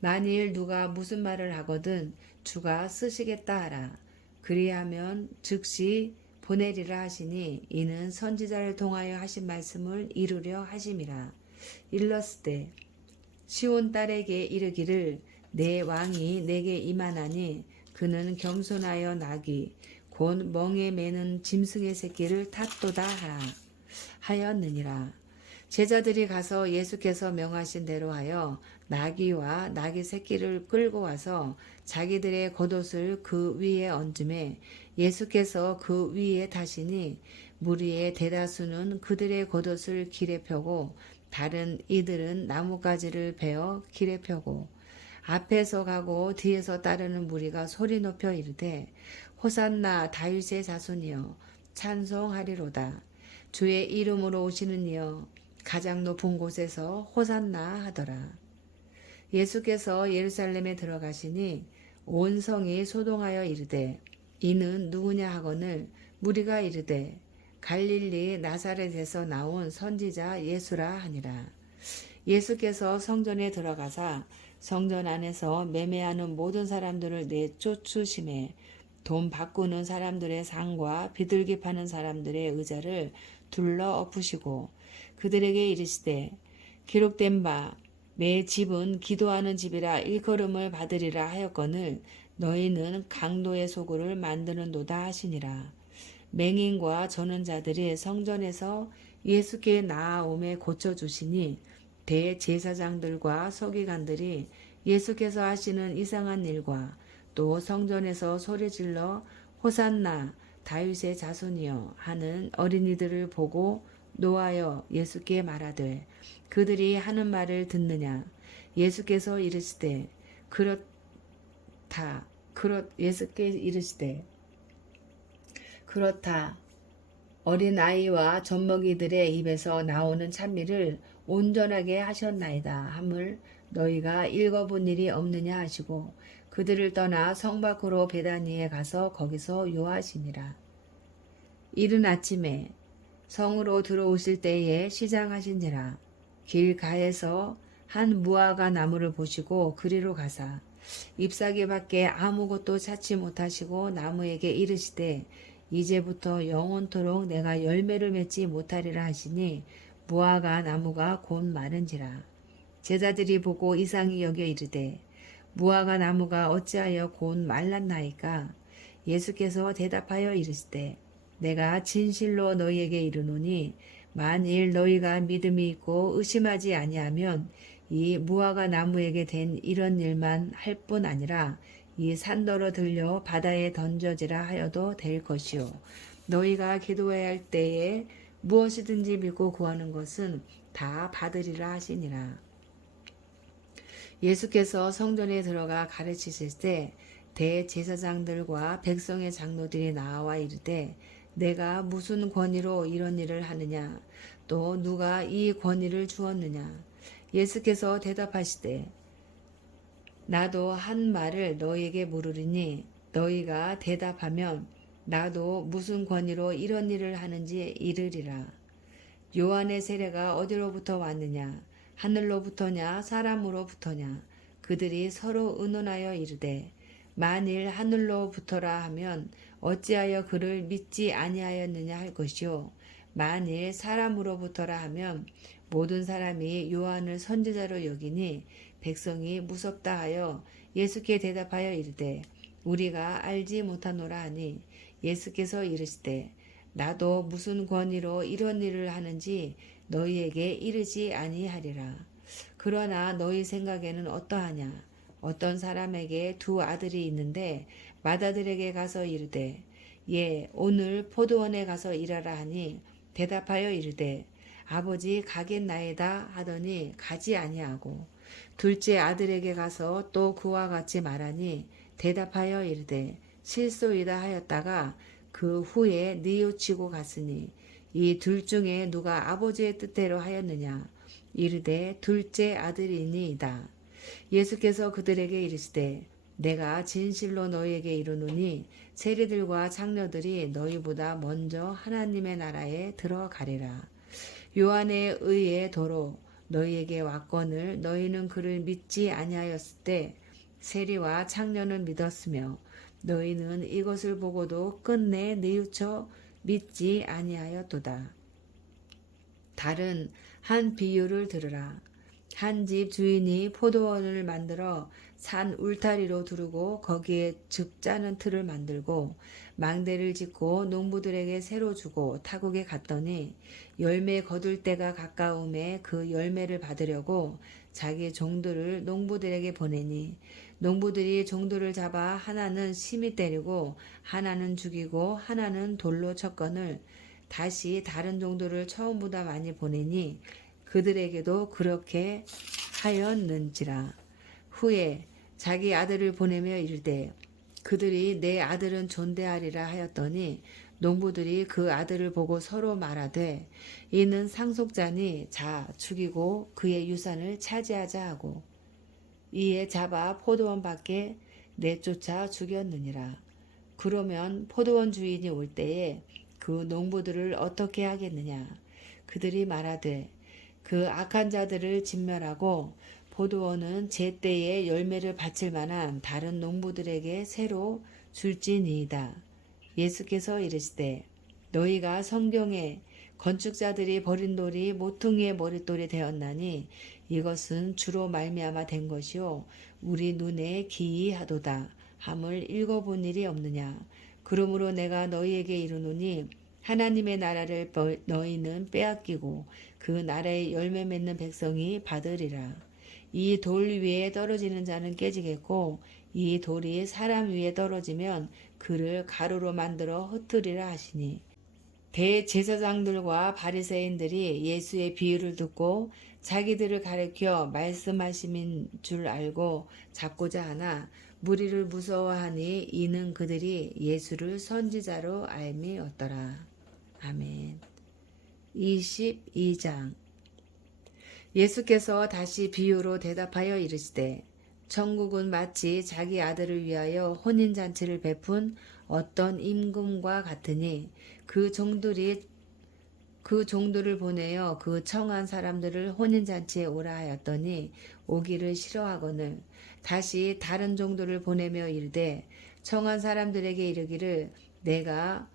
만일 누가 무슨 말을 하거든 주가 쓰시겠다 하라. 그리하면 즉시 보내리라 하시니 이는 선지자를 통하여 하신 말씀을 이루려 하심이라. 일렀으되 시온 딸에게 이르기를 내 왕이 내게 임하나니 그는 겸손하여 나귀 곧 멍에 매는 짐승의 새끼를 탔도다 하라 하였느니라. 제자들이 가서 예수께서 명하신 대로 하여 나귀와 나귀 새끼를 끌고 와서 자기들의 겉옷을 그 위에 얹음에 예수께서 그 위에 타시니 무리의 대다수는 그들의 겉옷을 길에 펴고 다른 이들은 나뭇가지를 베어 길에 펴고 앞에서 가고 뒤에서 따르는 무리가 소리 높여 이르되 호산나 다윗의 자손이여 찬송하리로다. 주의 이름으로 오시는 이여 가장 높은 곳에서 호산나 하더라. 예수께서 예루살렘에 들어가시니 온 성이 소동하여 이르되 이는 누구냐 하거늘 무리가 이르되 갈릴리 나사렛에서 나온 선지자 예수라 하니라. 예수께서 성전에 들어가사 성전 안에서 매매하는 모든 사람들을 내쫓으심에 돈 바꾸는 사람들의 상과 비둘기 파는 사람들의 의자를 둘러 엎으시고 그들에게 이르시되 기록된 바 내 집은 기도하는 집이라 일컬음을 받으리라 하였거늘 너희는 강도의 소굴을 만드는도다 하시니라. 맹인과 전는 자들이 성전에서 예수께 나아옴에 고쳐주시니 대제사장들과 서기관들이 예수께서 하시는 이상한 일과 또 성전에서 소리질러 호산나 다윗의 자손이여 하는 어린이들을 보고 노하여 예수께 말하되 그들이 하는 말을 듣느냐. 예수께서 이르시되 예수께 이르시되 그렇다. 어린아이와 젖먹이들의 입에서 나오는 찬미를 온전하게 하셨나이다 함을 너희가 읽어본 일이 없느냐 하시고 그들을 떠나 성 밖으로 베다니에 가서 거기서 요하시니라. 이른 아침에 성으로 들어오실 때에 시장하신지라. 길가에서 한 무화과 나무를 보시고 그리로 가사 잎사귀 밖에 아무것도 찾지 못하시고 나무에게 이르시되 이제부터 영원토록 내가 열매를 맺지 못하리라 하시니 무화과 나무가 곧 마른지라. 제자들이 보고 이상히 여겨 이르되 무화과 나무가 어찌하여 곧 말랐나이까. 예수께서 대답하여 이르시되 내가 진실로 너희에게 이르노니 만일 너희가 믿음이 있고 의심하지 아니하면 이 무화과 나무에게 된 이런 일만 할 뿐 아니라 이 산더러 들려 바다에 던져지라 하여도 될 것이요. 너희가 기도해야 할 때에 무엇이든지 믿고 구하는 것은 다 받으리라 하시니라. 예수께서 성전에 들어가 가르치실 때 대제사장들과 백성의 장로들이 나와 이르되 내가 무슨 권위로 이런 일을 하느냐 또 누가 이 권위를 주었느냐. 예수께서 대답하시되 나도 한 말을 너희에게 물으리니 너희가 대답하면 나도 무슨 권위로 이런 일을 하는지 이르리라. 요한의 세례가 어디로부터 왔느냐 하늘로부터냐 사람으로부터냐. 그들이 서로 의논하여 이르되 만일 하늘로부터라 하면 어찌하여 그를 믿지 아니하였느냐 할 것이요 만일 사람으로부터라 하면 모든 사람이 요한을 선지자로 여기니 백성이 무섭다 하여 예수께 대답하여 이르되 우리가 알지 못하노라 하니 예수께서 이르시되 나도 무슨 권위로 이런 일을 하는지 너희에게 이르지 아니하리라. 그러나 너희 생각에는 어떠하냐. 어떤 사람에게 두 아들이 있는데 맏아들에게 가서 이르되 예 오늘 포도원에 가서 일하라 하니 대답하여 이르되 아버지 가겠나이다 하더니 가지 아니하고 둘째 아들에게 가서 또 그와 같이 말하니 대답하여 이르되 실소이다 하였다가 그 후에 뉘우치고 갔으니 이 둘 중에 누가 아버지의 뜻대로 하였느냐. 이르되 둘째 아들이니이다. 예수께서 그들에게 이르시되 내가 진실로 너희에게 이르노니 세리들과 장로들이 너희보다 먼저 하나님의 나라에 들어가리라. 요한의 의의 도로 너희에게 왔거늘 너희는 그를 믿지 아니하였을 때 세리와 장로는 믿었으며 너희는 이것을 보고도 끝내 뉘우쳐 믿지 아니하였도다. 다른 한 비유를 들으라. 한 집 주인이 포도원을 만들어 산 울타리로 두르고 거기에 즙 짜는 틀을 만들고 망대를 짓고 농부들에게 새로 주고 타국에 갔더니 열매 거둘 때가 가까움에 그 열매를 받으려고 자기 종들을 농부들에게 보내니 농부들이 종들을 잡아 하나는 심히 때리고 하나는 죽이고 하나는 돌로 쳤거늘 다시 다른 종들을 처음보다 많이 보내니 그들에게도 그렇게 하였는지라. 후에 자기 아들을 보내며 이르되 그들이 내 아들은 존대하리라 하였더니 농부들이 그 아들을 보고 서로 말하되 이는 상속자니 자 죽이고 그의 유산을 차지하자 하고 이에 잡아 포도원 밖에 내쫓아 죽였느니라. 그러면 포도원 주인이 올 때에 그 농부들을 어떻게 하겠느냐. 그들이 말하되 그 악한 자들을 진멸하고 포도원은 제때에 열매를 바칠 만한 다른 농부들에게 새로 줄지니이다. 예수께서 이르시되 너희가 성경에 건축자들이 버린 돌이 모퉁이의 머릿돌이 되었나니 이것은 주로 말미암아 된 것이요 우리 눈에 기이하도다 함을 읽어본 일이 없느냐. 그러므로 내가 너희에게 이르노니 하나님의 나라를 너희는 빼앗기고 그 나라의 열매 맺는 백성이 받으리라. 이 돌 위에 떨어지는 자는 깨지겠고 이 돌이 사람 위에 떨어지면 그를 가루로 만들어 흩으리라 하시니 대제사장들과 바리새인들이 예수의 비유를 듣고 자기들을 가리켜 말씀하심인 줄 알고 잡고자 하나 무리를 무서워하니 이는 그들이 예수를 선지자로 알미었더라. 아멘. 22장. 예수께서 다시 비유로 대답하여 이르시되 천국은 마치 자기 아들을 위하여 혼인잔치를 베푼 어떤 임금과 같으니 그 종들을 보내어 그 청한 사람들을 혼인잔치에 오라 하였더니 오기를 싫어하거늘 다시 다른 종들을 보내며 이르되 청한 사람들에게 이르기를 내가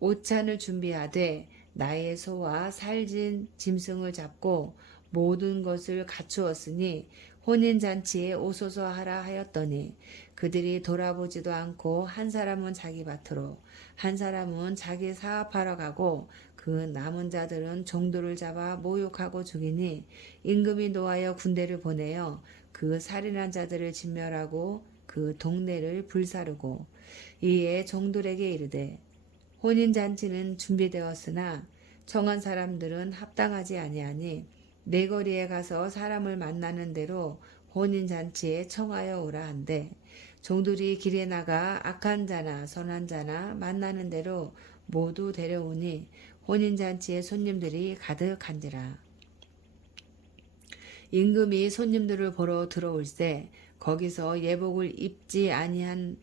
오찬을 준비하되 나의 소와 살진 짐승을 잡고 모든 것을 갖추었으니 혼인잔치에 오소서 하라 하였더니 그들이 돌아보지도 않고 한 사람은 자기 밭으로 한 사람은 자기 사업하러 가고 그 남은 자들은 종들을 잡아 모욕하고 죽이니 임금이 노하여 군대를 보내어 그 살인한 자들을 진멸하고 그 동네를 불사르고 이에 종들에게 이르되 혼인잔치는 준비되었으나 청한 사람들은 합당하지 아니하니 내 거리에 가서 사람을 만나는 대로 혼인잔치에 청하여 오라 한대 종들이 길에 나가 악한 자나 선한 자나 만나는 대로 모두 데려오니 혼인잔치에 손님들이 가득한지라. 임금이 손님들을 보러 들어올세 거기서 예복을 입지 아니한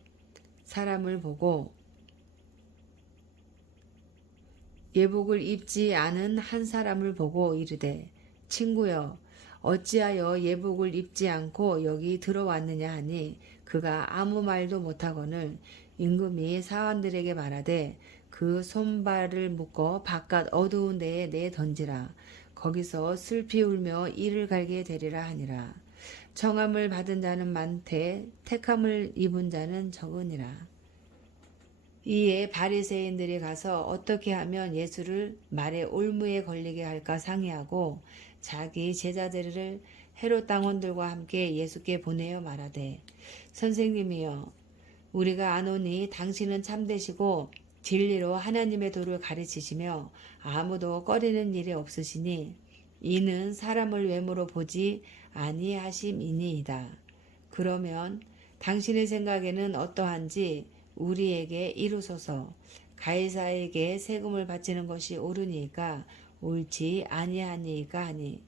사람을 보고 예복을 입지 않은 한 사람을 보고 이르되 친구여 어찌하여 예복을 입지 않고 여기 들어왔느냐 하니 그가 아무 말도 못하거늘 임금이 사원들에게 말하되 그 손발을 묶어 바깥 어두운 데에 내 던지라. 거기서 슬피 울며 이를 갈게 되리라 하니라. 청함을 받은 자는 많되 택함을 입은 자는 적으니라. 이에 바리새인들이 가서 어떻게 하면 예수를 말의 올무에 걸리게 할까 상의하고 자기 제자들을 헤롯 당원들과 함께 예수께 보내어 말하되 선생님이여 우리가 아노니 당신은 참되시고 진리로 하나님의 도를 가르치시며 아무도 꺼리는 일이 없으시니 이는 사람을 외모로 보지 아니하심이니이다. 그러면 당신의 생각에는 어떠한지 우리에게 이루소서. 가이사에게 세금을 바치는 것이 옳으니까 옳지 아니하니까 하니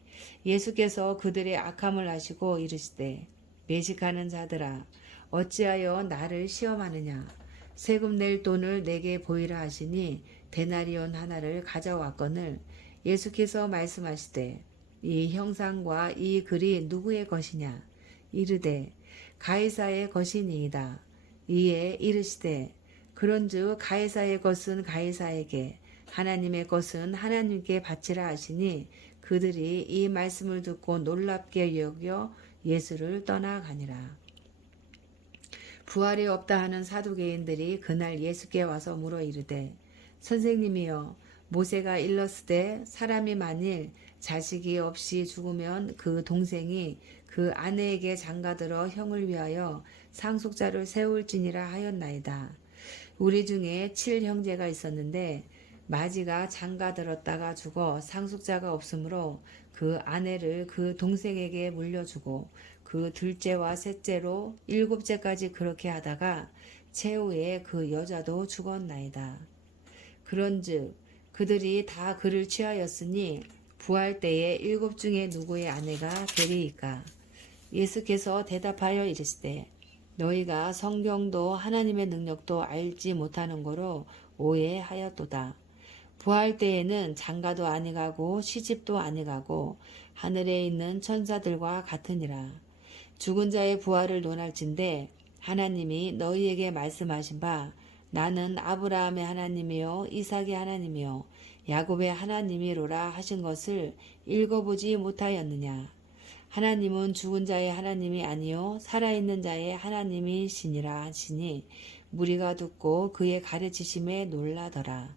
예수께서 그들의 악함을 아시고 이르시되 매식하는 자들아 어찌하여 나를 시험하느냐. 세금 낼 돈을 내게 보이라 하시니 데나리온 하나를 가져왔거늘 예수께서 말씀하시되 이 형상과 이 글이 누구의 것이냐. 이르되 가이사의 것이니이다. 이에 이르시되 그런즉 가이사의 것은 가이사에게 하나님의 것은 하나님께 바치라 하시니 그들이 이 말씀을 듣고 놀랍게 여겨 예수를 떠나가니라. 부활이 없다 하는 사두개인들이 그날 예수께 와서 물어 이르되 선생님이여 모세가 일렀으되 사람이 만일 자식이 없이 죽으면 그 동생이 그 아내에게 장가들어 형을 위하여 상속자를 세울지니라 하였나이다. 우리 중에 7형제가 있었는데 마지가 장가들었다가 죽어 상속자가 없으므로 그 아내를 그 동생에게 물려주고 그 둘째와 셋째로 일곱째까지 그렇게 하다가 최후에 그 여자도 죽었나이다. 그런즉 그들이 다 그를 취하였으니 부활 때에 일곱 중에 누구의 아내가 되리이까? 예수께서 대답하여 이르시되 너희가 성경도 하나님의 능력도 알지 못하는 거로 오해하였도다. 부활 때에는 장가도 아니가고 시집도 아니가고 하늘에 있는 천사들과 같으니라. 죽은 자의 부활을 논할진대 하나님이 너희에게 말씀하신 바 나는 아브라함의 하나님이요 이삭의 하나님이요 야곱의 하나님이로라 하신 것을 읽어보지 못하였느냐. 하나님은 죽은 자의 하나님이 아니요 살아있는 자의 하나님이시니라 하시니 무리가 듣고 그의 가르치심에 놀라더라.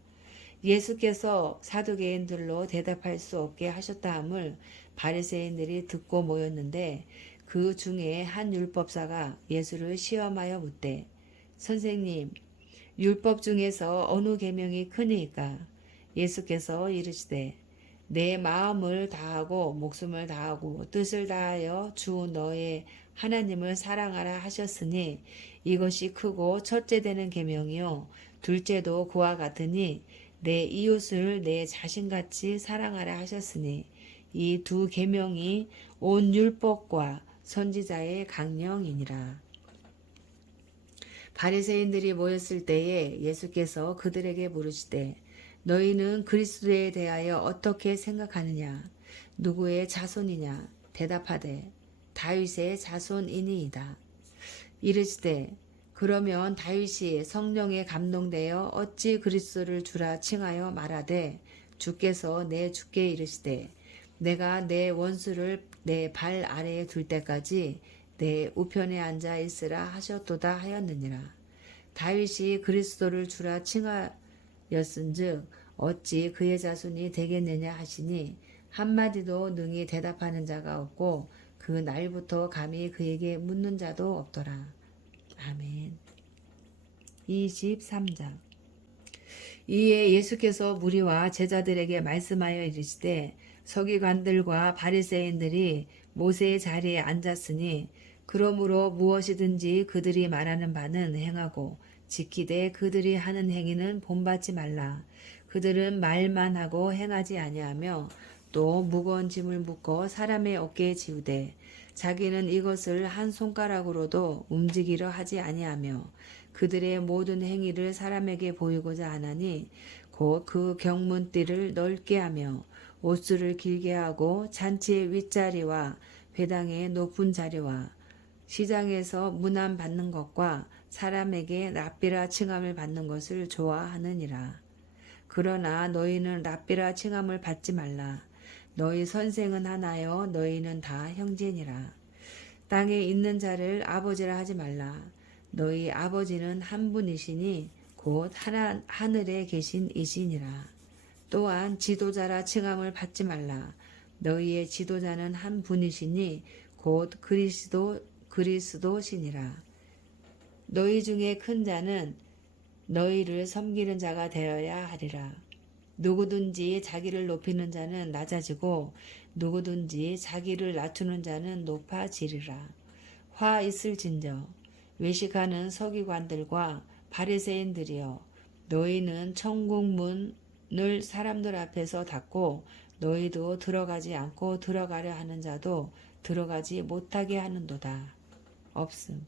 예수께서 사두개인들로 대답할 수 없게 하셨다 함을 바리새인들이 듣고 모였는데 그 중에 한 율법사가 예수를 시험하여 묻되 선생님 율법 중에서 어느 계명이 크니이까? 예수께서 이르시되 내 마음을 다하고 목숨을 다하고 뜻을 다하여 주 너의 하나님을 사랑하라 하셨으니 이것이 크고 첫째 되는 계명이요 둘째도 그와 같으니 내 이웃을 내 자신같이 사랑하라 하셨으니 이 두 계명이 온 율법과 선지자의 강령이니라. 바리새인들이 모였을 때에 예수께서 그들에게 물으시되 너희는 그리스도에 대하여 어떻게 생각하느냐? 누구의 자손이냐? 대답하되 다윗의 자손이니이다. 이르시되 그러면 다윗이 성령에 감동되어 어찌 그리스도를 주라 칭하여 말하되 주께서 내 주께 이르시되 내가 내 원수를 내 발 아래에 둘 때까지 내 우편에 앉아 있으라 하셨도다 하였느니라. 다윗이 그리스도를 주라 칭하였은즉 어찌 그의 자손이 되겠느냐 하시니 한마디도 능히 대답하는 자가 없고 그 날부터 감히 그에게 묻는 자도 없더라. 아멘. 23장. 이에 예수께서 무리와 제자들에게 말씀하여 이르시되 서기관들과 바리새인들이 모세의 자리에 앉았으니 그러므로 무엇이든지 그들이 말하는 바는 행하고 지키되 그들이 하는 행위는 본받지 말라. 그들은 말만 하고 행하지 아니하며 또 무거운 짐을 묶어 사람의 어깨에 지우되 자기는 이것을 한 손가락으로도 움직이려 하지 아니하며 그들의 모든 행위를 사람에게 보이고자 하나니 곧 그 경문띠를 넓게 하며 옷수를 길게 하고 잔치의 윗자리와 회당의 높은 자리와 시장에서 문안 받는 것과 사람에게 랍비라 칭함을 받는 것을 좋아하느니라. 그러나 너희는 랍비라 칭함을 받지 말라. 너희 선생은 하나요 너희는 다 형제니라. 땅에 있는 자를 아버지라 하지 말라. 너희 아버지는 한 분이시니 곧 하늘에 계신 이시니라. 또한 지도자라 칭함을 받지 말라. 너희의 지도자는 한 분이시니 곧 그리스도시니라. 너희 중에 큰 자는 너희를 섬기는 자가 되어야 하리라. 누구든지 자기를 높이는 자는 낮아지고 누구든지 자기를 낮추는 자는 높아지리라. 화 있을진저 외식하는 서기관들과 바리새인들이여 너희는 천국 문을 사람들 앞에서 닫고 너희도 들어가지 않고 들어가려 하는 자도 들어가지 못하게 하는도다. 없음.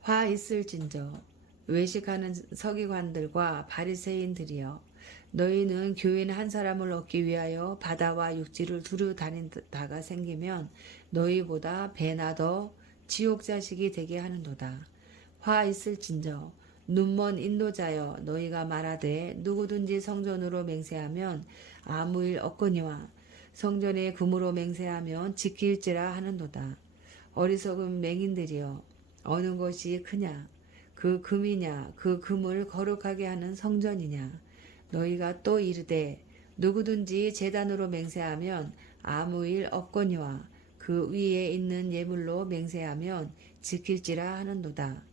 화 있을진저 외식하는 서기관들과 바리새인들이여 너희는 교인 한 사람을 얻기 위하여 바다와 육지를 두루 다니다가 생기면 너희보다 배나 더 지옥 자식이 되게 하는도다. 화 있을진저 눈먼 인도자여 너희가 말하되 누구든지 성전으로 맹세하면 아무 일 없거니와 성전에 금으로 맹세하면 지킬지라 하는도다. 어리석은 맹인들이여 어느 것이 크냐? 그 금이냐 그 금을 거룩하게 하는 성전이냐. 너희가 또 이르되 누구든지 제단으로 맹세하면 아무 일 없거니와 그 위에 있는 예물로 맹세하면 지킬지라 하는도다.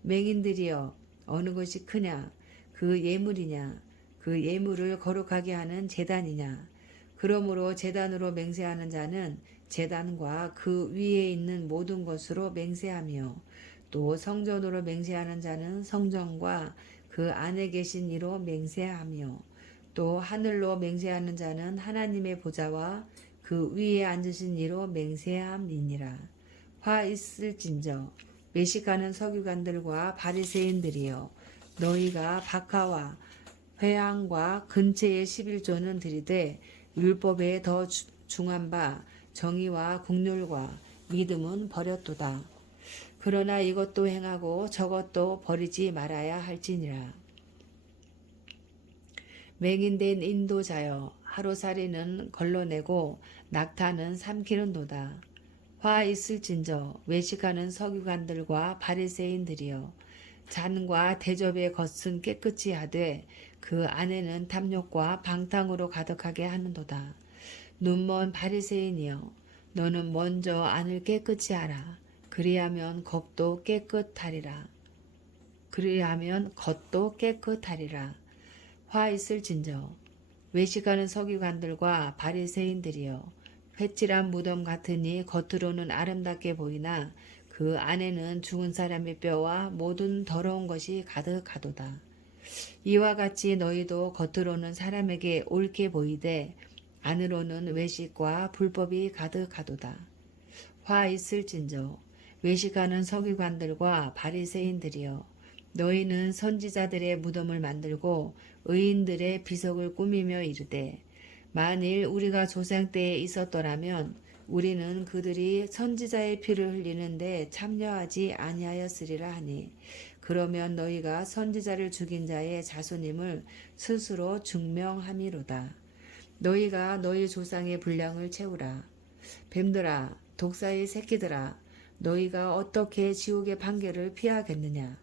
맹인들이여 어느 것이 크냐 그 예물이냐 그 예물을 거룩하게 하는 제단이냐. 그러므로 제단으로 맹세하는 자는 제단과 그 위에 있는 모든 것으로 맹세하며 또 성전으로 맹세하는 자는 성전과 그 안에 계신 이로 맹세하며 또 하늘로 맹세하는 자는 하나님의 보좌와 그 위에 앉으신 이로 맹세함이니라. 화 있을진저 외식하는 서기관들과 바리새인들이여 너희가 박하와 회향과 근체의 11조는 들이되 율법에 더 중한 바 정의와 국률과 믿음은 버렸도다. 그러나 이것도 행하고 저것도 버리지 말아야 할지니라. 맹인된 인도자여 하루살이는 걸러내고 낙타는 삼키는도다. 화 있을진저 외식하는 서기관들과 바리새인들이여 잔과 대접의 겉은 깨끗이 하되 그 안에는 탐욕과 방탕으로 가득하게 하는도다. 눈먼 바리새인이여 너는 먼저 안을 깨끗이 하라. 그리하면 겉도 깨끗하리라. 화 있을진저 외식하는 서기관들과 바리새인들이여 횟질한 무덤 같으니 겉으로는 아름답게 보이나 그 안에는 죽은 사람의 뼈와 모든 더러운 것이 가득하도다. 이와 같이 너희도 겉으로는 사람에게 옳게 보이되 안으로는 외식과 불법이 가득하도다. 화 있을진저 외식하는 서기관들과 바리새인들이여 너희는 선지자들의 무덤을 만들고 의인들의 비석을 꾸미며 이르되 만일 우리가 조상 때에 있었더라면 우리는 그들이 선지자의 피를 흘리는데 참여하지 아니하였으리라 하니 그러면 너희가 선지자를 죽인 자의 자손임을 스스로 증명함이로다. 너희가 너희 조상의 분량을 채우라. 뱀들아 독사의 새끼들아 너희가 어떻게 지옥의 판결을 피하겠느냐.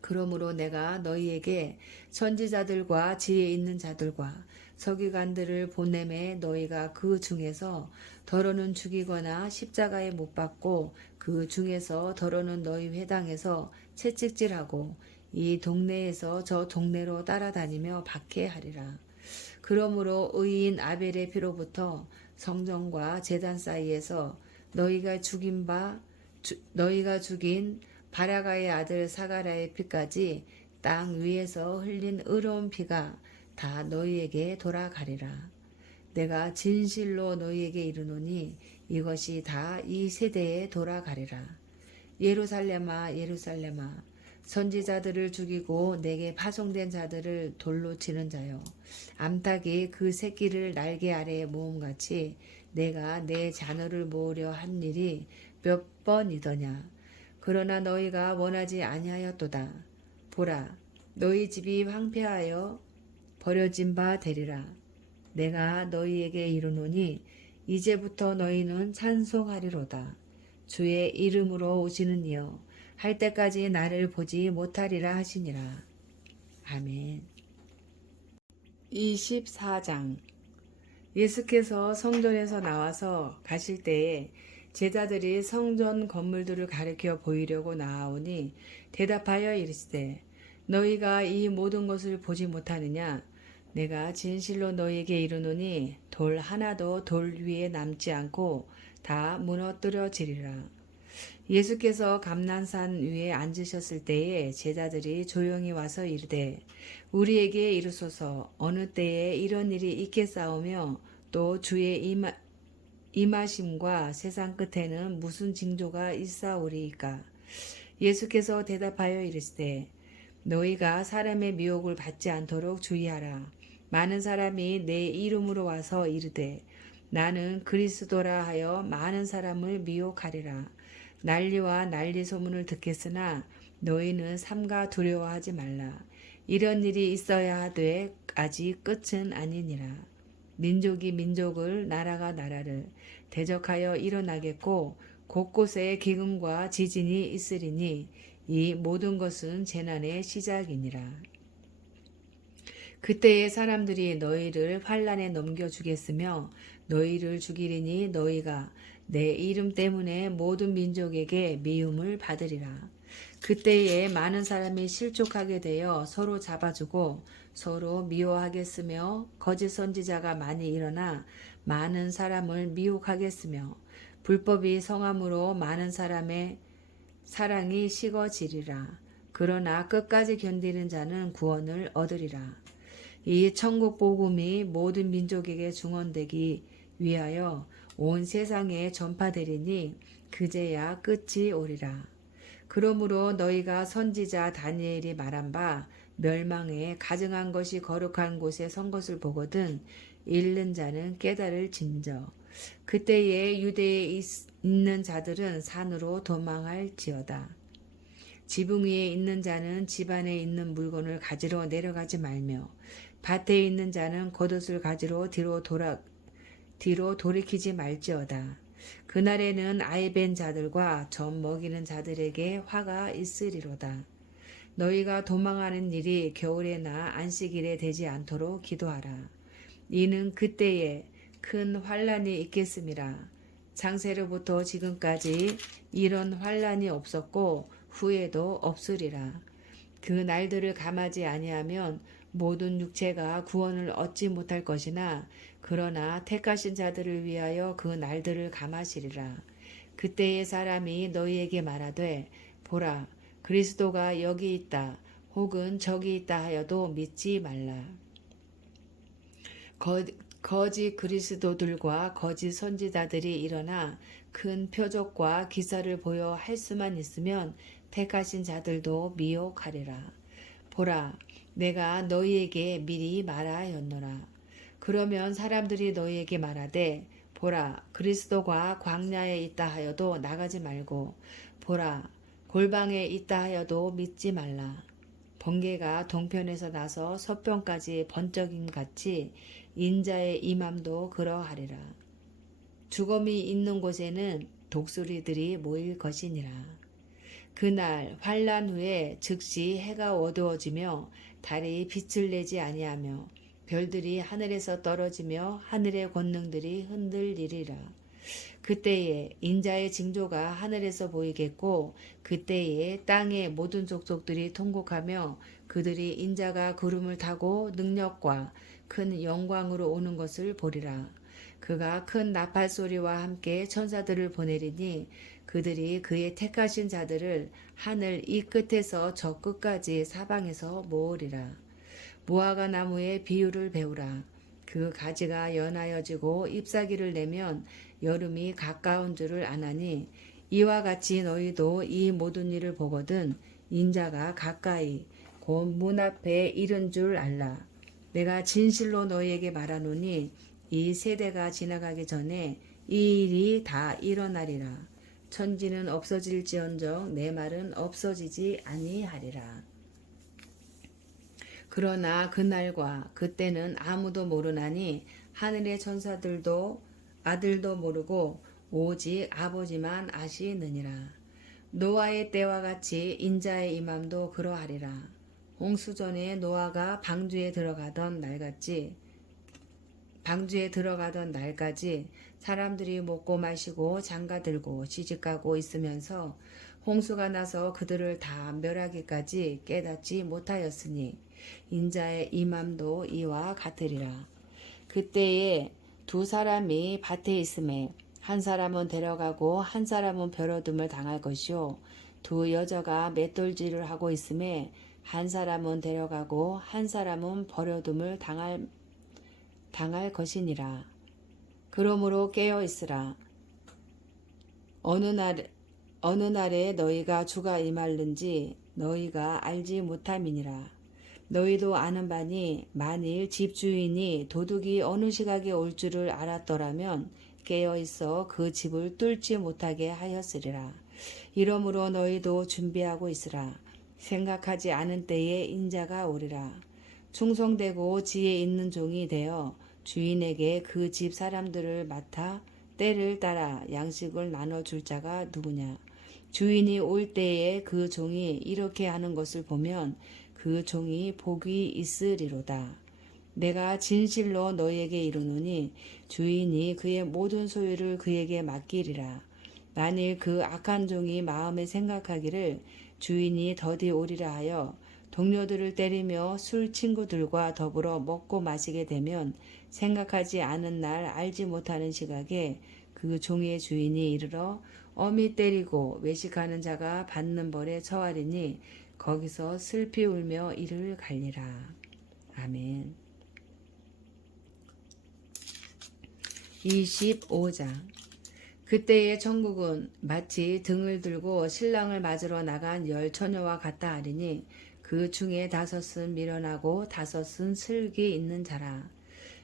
그러므로 내가 너희에게 선지자들과 지혜 있는 자들과 서기관들을 보내매 너희가 그 중에서 더러는 죽이거나 십자가에 못 박고 그 중에서 더러는 너희 회당에서 채찍질하고 이 동네에서 저 동네로 따라다니며 박해하리라. 그러므로 의인 아벨의 피로부터 성전과 제단 사이에서 너희가 죽인 바라가의 아들 사가라의 피까지 땅 위에서 흘린 의로운 피가 다 너희에게 돌아가리라. 내가 진실로 너희에게 이르노니 이것이 다 이 세대에 돌아가리라. 예루살렘아 예루살렘아 선지자들을 죽이고 내게 파송된 자들을 돌로 치는 자여 암탉이 그 새끼를 날개 아래에 모음같이 내가 내 자녀를 모으려 한 일이 몇 번이더냐. 그러나 너희가 원하지 아니하였도다. 보라 너희 집이 황폐하여 버려진 바 되리라. 내가 너희에게 이르노니 이제부터 너희는 찬송하리로다. 주의 이름으로 오시는 이여 할 때까지 나를 보지 못하리라 하시니라. 아멘. 24장 예수께서 성전에서 나와서 가실 때에 제자들이 성전 건물들을 가리켜 보이려고 나아오니 대답하여 이르시되 너희가 이 모든 것을 보지 못하느냐. 내가 진실로 너희에게 이르노니 돌 하나도 돌 위에 남지 않고 다 무너뜨려지리라. 예수께서 감난산 위에 앉으셨을 때에 제자들이 조용히 와서 이르되 우리에게 이르소서 어느 때에 이런 일이 있겠사오며 또 주의 임하심과 세상 끝에는 무슨 징조가 있사오리이까. 예수께서 대답하여 이르시되 너희가 사람의 미혹을 받지 않도록 주의하라. 많은 사람이 내 이름으로 와서 이르되 나는 그리스도라 하여 많은 사람을 미혹하리라. 난리와 난리 소문을 듣겠으나 너희는 삼가 두려워하지 말라. 이런 일이 있어야 하되 아직 끝은 아니니라. 민족이 민족을 나라가 나라를 대적하여 일어나겠고 곳곳에 기근과 지진이 있으리니 이 모든 것은 재난의 시작이니라. 그때에 사람들이 너희를 환란에 넘겨주겠으며 너희를 죽이리니 너희가 내 이름 때문에 모든 민족에게 미움을 받으리라. 그때에 많은 사람이 실족하게 되어 서로 잡아주고 서로 미워하겠으며 거짓 선지자가 많이 일어나 많은 사람을 미혹하겠으며 불법이 성함으로 많은 사람의 사랑이 식어지리라. 그러나 끝까지 견디는 자는 구원을 얻으리라. 이 천국 복음이 모든 민족에게 증언되기 위하여 온 세상에 전파되리니 그제야 끝이 오리라. 그러므로 너희가 선지자 다니엘이 말한 바 멸망에 가증한 것이 거룩한 곳에 선 것을 보거든 읽는 자는 깨달을진저. 그때에 유대에 있는 자들은 산으로 도망할지어다. 지붕 위에 있는 자는 집 안에 있는 물건을 가지러 내려가지 말며 밭에 있는 자는 겉옷을 가지러 뒤로 돌이키지 말지어다. 그날에는 아이벤 자들과 젖 먹이는 자들에게 화가 있으리로다. 너희가 도망하는 일이 겨울에나 안식일에 되지 않도록 기도하라. 이는 그때에 큰 환란이 있겠음이라. 창세로부터 지금까지 이런 환란이 없었고 후에도 없으리라. 그 날들을 감하지 아니하면 모든 육체가 구원을 얻지 못할 것이나 그러나 택하신 자들을 위하여 그 날들을 감하시리라. 그때의 사람이 너희에게 말하되 보라 그리스도가 여기 있다 혹은 저기 있다 하여도 믿지 말라. 거짓 그리스도들과 거짓 선지자들이 일어나 큰 표적과 기사를 보여 할 수만 있으면 택하신 자들도 미혹하리라. 보라 내가 너희에게 미리 말하였노라. 그러면 사람들이 너희에게 말하되 보라 그리스도가 광야에 있다 하여도 나가지 말고 보라 골방에 있다 하여도 믿지 말라. 번개가 동편에서 나서 서편까지 번쩍임 같이 인자의 임함도 그러하리라. 죽음이 있는 곳에는 독수리들이 모일 것이니라. 그날 환란 후에 즉시 해가 어두워지며 달이 빛을 내지 아니하며 별들이 하늘에서 떨어지며 하늘의 권능들이 흔들리리라. 그때에 인자의 징조가 하늘에서 보이겠고 그때에 땅의 모든 족속들이 통곡하며 그들이 인자가 구름을 타고 능력과 큰 영광으로 오는 것을 보리라. 그가 큰 나팔 소리와 함께 천사들을 보내리니 그들이 그의 택하신 자들을 하늘 이 끝에서 저 끝까지 사방에서 모으리라. 무화과 나무의 비유를 배우라. 그 가지가 연하여지고 잎사귀를 내면 여름이 가까운 줄을 아나니 이와 같이 너희도 이 모든 일을 보거든 인자가 가까이 곧 문 앞에 이른 줄 알라. 내가 진실로 너희에게 말하노니 이 세대가 지나가기 전에 이 일이 다 일어나리라. 천지는 없어질지언정 내 말은 없어지지 아니하리라. 그러나 그날과 그때는 아무도 모르나니 하늘의 천사들도 아들도 모르고 오직 아버지만 아시느니라. 노아의 때와 같이 인자의 임함도 그러하리라. 홍수전에 노아가 방주에 들어가던 날까지 사람들이 먹고 마시고 장가들고 시집가고 있으면서 홍수가 나서 그들을 다 멸하기까지 깨닫지 못하였으니 인자의 임함도 이와 같으리라. 그때에 두 사람이 밭에 있음에 한 사람은 데려가고 한 사람은 버려둠을 당할 것이요 두 여자가 맷돌질을 하고 있음에 한 사람은 데려가고 한 사람은 버려둠을 당할 것이니라. 그러므로 깨어 있으라. 어느 날에 너희가 주가 임할는지 너희가 알지 못함이니라. 너희도 아는 바니 만일 집주인이 도둑이 어느 시각에 올 줄을 알았더라면 깨어 있어 그 집을 뚫지 못하게 하였으리라. 이러므로 너희도 준비하고 있으라. 생각하지 않은 때에 인자가 오리라. 충성되고 지혜 있는 종이 되어 주인에게 그 집 사람들을 맡아 때를 따라 양식을 나눠줄 자가 누구냐. 주인이 올 때에 그 종이 이렇게 하는 것을 보면 그 종이 복이 있으리로다. 내가 진실로 너희에게 이르노니 주인이 그의 모든 소유를 그에게 맡기리라. 만일 그 악한 종이 마음에 생각하기를 주인이 더디 오리라 하여 동료들을 때리며 술 친구들과 더불어 먹고 마시게 되면 생각하지 않은 날 알지 못하는 시각에 그 종의 주인이 이르러 엄히 때리고 외식하는 자가 받는 벌에 처하리니 거기서 슬피 울며 이를 갈리라. 아멘. 25장. 그때의 천국은 마치 등을 들고 신랑을 맞으러 나간 10처녀와 같다 하리니 그 중에 5은 미련하고 5은 슬기 있는 자라.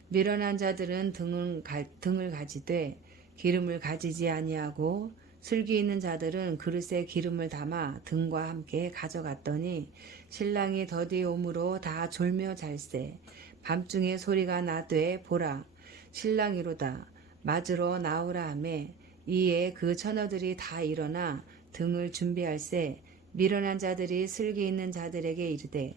미련한 자들은 등을 가지되 기름을 가지지 아니하고 슬기 있는 자들은 그릇에 기름을 담아 등과 함께 가져갔더니 신랑이 더디 오므로 다 졸며 잘세. 밤중에 소리가 나되 보라 신랑이로다 맞으러 나오라 하매 이에 그 처녀들이 다 일어나 등을 준비할세. 미련한 자들이 슬기 있는 자들에게 이르되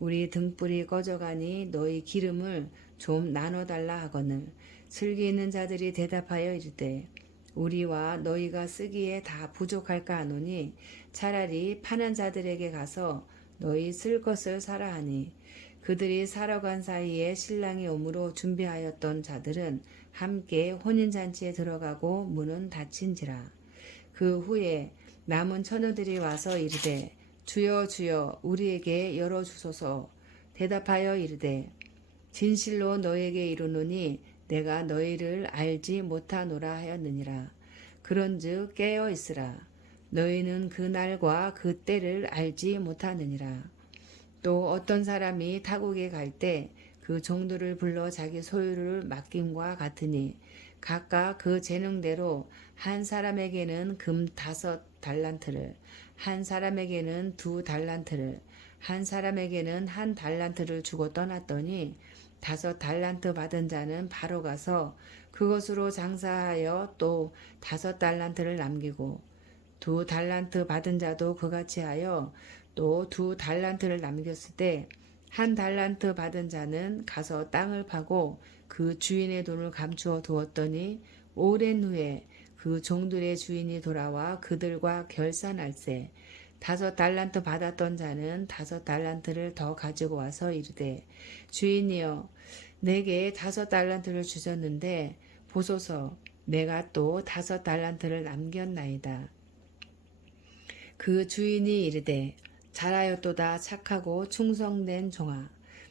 우리 등불이 꺼져가니 너희 기름을 좀 나눠달라 하거늘 슬기 있는 자들이 대답하여 이르되 우리와 너희가 쓰기에 다 부족할까 하노니 차라리 파는 자들에게 가서 너희 쓸 것을 사라 하니 그들이 사러 간 사이에 신랑이 오므로 준비하였던 자들은 함께 혼인잔치에 들어가고 문은 닫힌지라. 그 후에 남은 처녀들이 와서 이르되 주여 주여 우리에게 열어주소서. 대답하여 이르되 진실로 너에게 이르노니 내가 너희를 알지 못하노라 하였느니라. 그런즉 깨어 있으라. 너희는 그 날과 그 때를 알지 못하느니라. 또 어떤 사람이 타국에 갈 때 그 종들을 불러 자기 소유를 맡김과 같으니 각각 그 재능대로 한 사람에게는 금 5달란트를, 한 사람에게는 2달란트를, 한 사람에게는 1달란트를 주고 떠났더니 5달란트 받은 자는 바로 가서 그것으로 장사하여 또 5달란트를 남기고 2달란트 받은 자도 그같이 하여 또 2달란트를 남겼을 때 1달란트 받은 자는 가서 땅을 파고 그 주인의 돈을 감추어 두었더니 오랜 후에 그 종들의 주인이 돌아와 그들과 결산할세. 5달란트 받았던 자는 5달란트를 더 가지고 와서 이르되 주인이여 내게 5달란트를 주셨는데 보소서 내가 또 5달란트를 남겼나이다. 그 주인이 이르되 잘하였도다 착하고 충성된 종아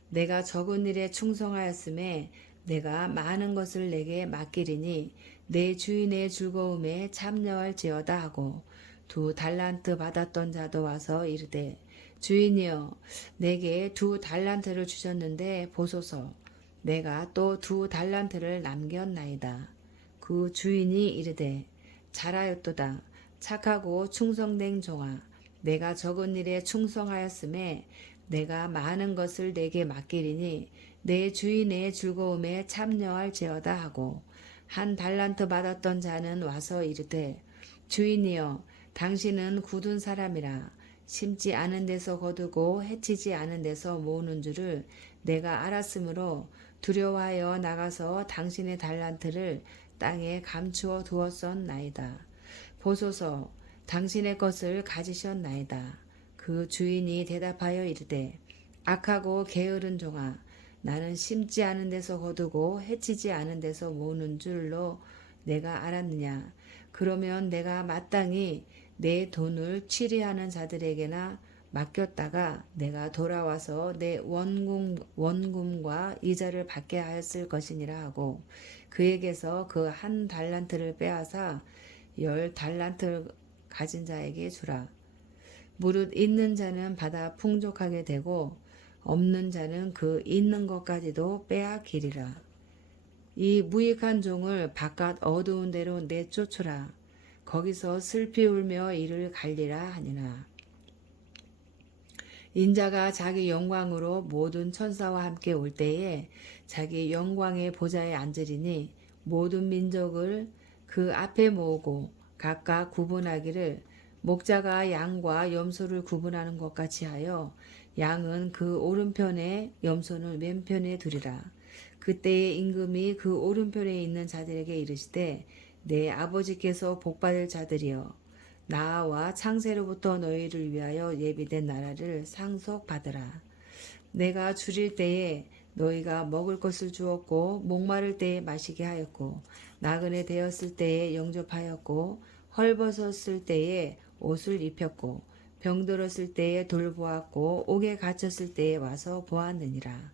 내가 적은 일에 충성하였음에 내가 많은 것을 내게 맡기리니 내 주인의 즐거움에 참여할지어다 하고 2달란트 받았던 자도 와서 이르되 주인이여 내게 2달란트를 주셨는데 보소서 내가 또 2달란트를 남겼나이다. 그 주인이 이르되 잘하였도다 착하고 충성된 종아 내가 적은 일에 충성하였음에 내가 많은 것을 내게 맡기리니 내 주인의 즐거움에 참여할지어다 하고 1달란트 받았던 자는 와서 이르되 주인이여 당신은 굳은 사람이라 심지 않은 데서 거두고 해치지 않은 데서 모으는 줄을 내가 알았으므로 두려워하여 나가서 당신의 달란트를 땅에 감추어 두었었나이다. 보소서 당신의 것을 가지셨나이다. 그 주인이 대답하여 이르되 악하고 게으른 종아 나는 심지 않은 데서 거두고 해치지 않은 데서 모으는 줄로 내가 알았느냐. 그러면 내가 마땅히 내 돈을 취리하는 자들에게나 맡겼다가 내가 돌아와서 내 원금과 이자를 받게 하였을 것이니라 하고 그에게서 그 1달란트를 빼앗아 10달란트를 가진 자에게 주라. 무릇 있는 자는 받아 풍족하게 되고 없는 자는 그 있는 것까지도 빼앗기리라. 이 무익한 종을 바깥 어두운 데로 내쫓으라. 거기서 슬피 울며 이를 갈리라 하니라. 인자가 자기 영광으로 모든 천사와 함께 올 때에 자기 영광의 보좌에 앉으리니 모든 민족을 그 앞에 모으고 각각 구분하기를 목자가 양과 염소를 구분하는 것 같이 하여 양은 그 오른편에 염소는 왼편에 두리라. 그때의 임금이 그 오른편에 있는 자들에게 이르시되 내 아버지께서 복받을 자들이여 나와 창세로부터 너희를 위하여 예비된 나라를 상속받으라. 내가 줄일 때에 너희가 먹을 것을 주었고 목마를 때에 마시게 하였고 나그네 되었을 때에 영접하였고 헐벗었을 때에 옷을 입혔고 병들었을 때에 돌보았고 옥에 갇혔을 때에 와서 보았느니라.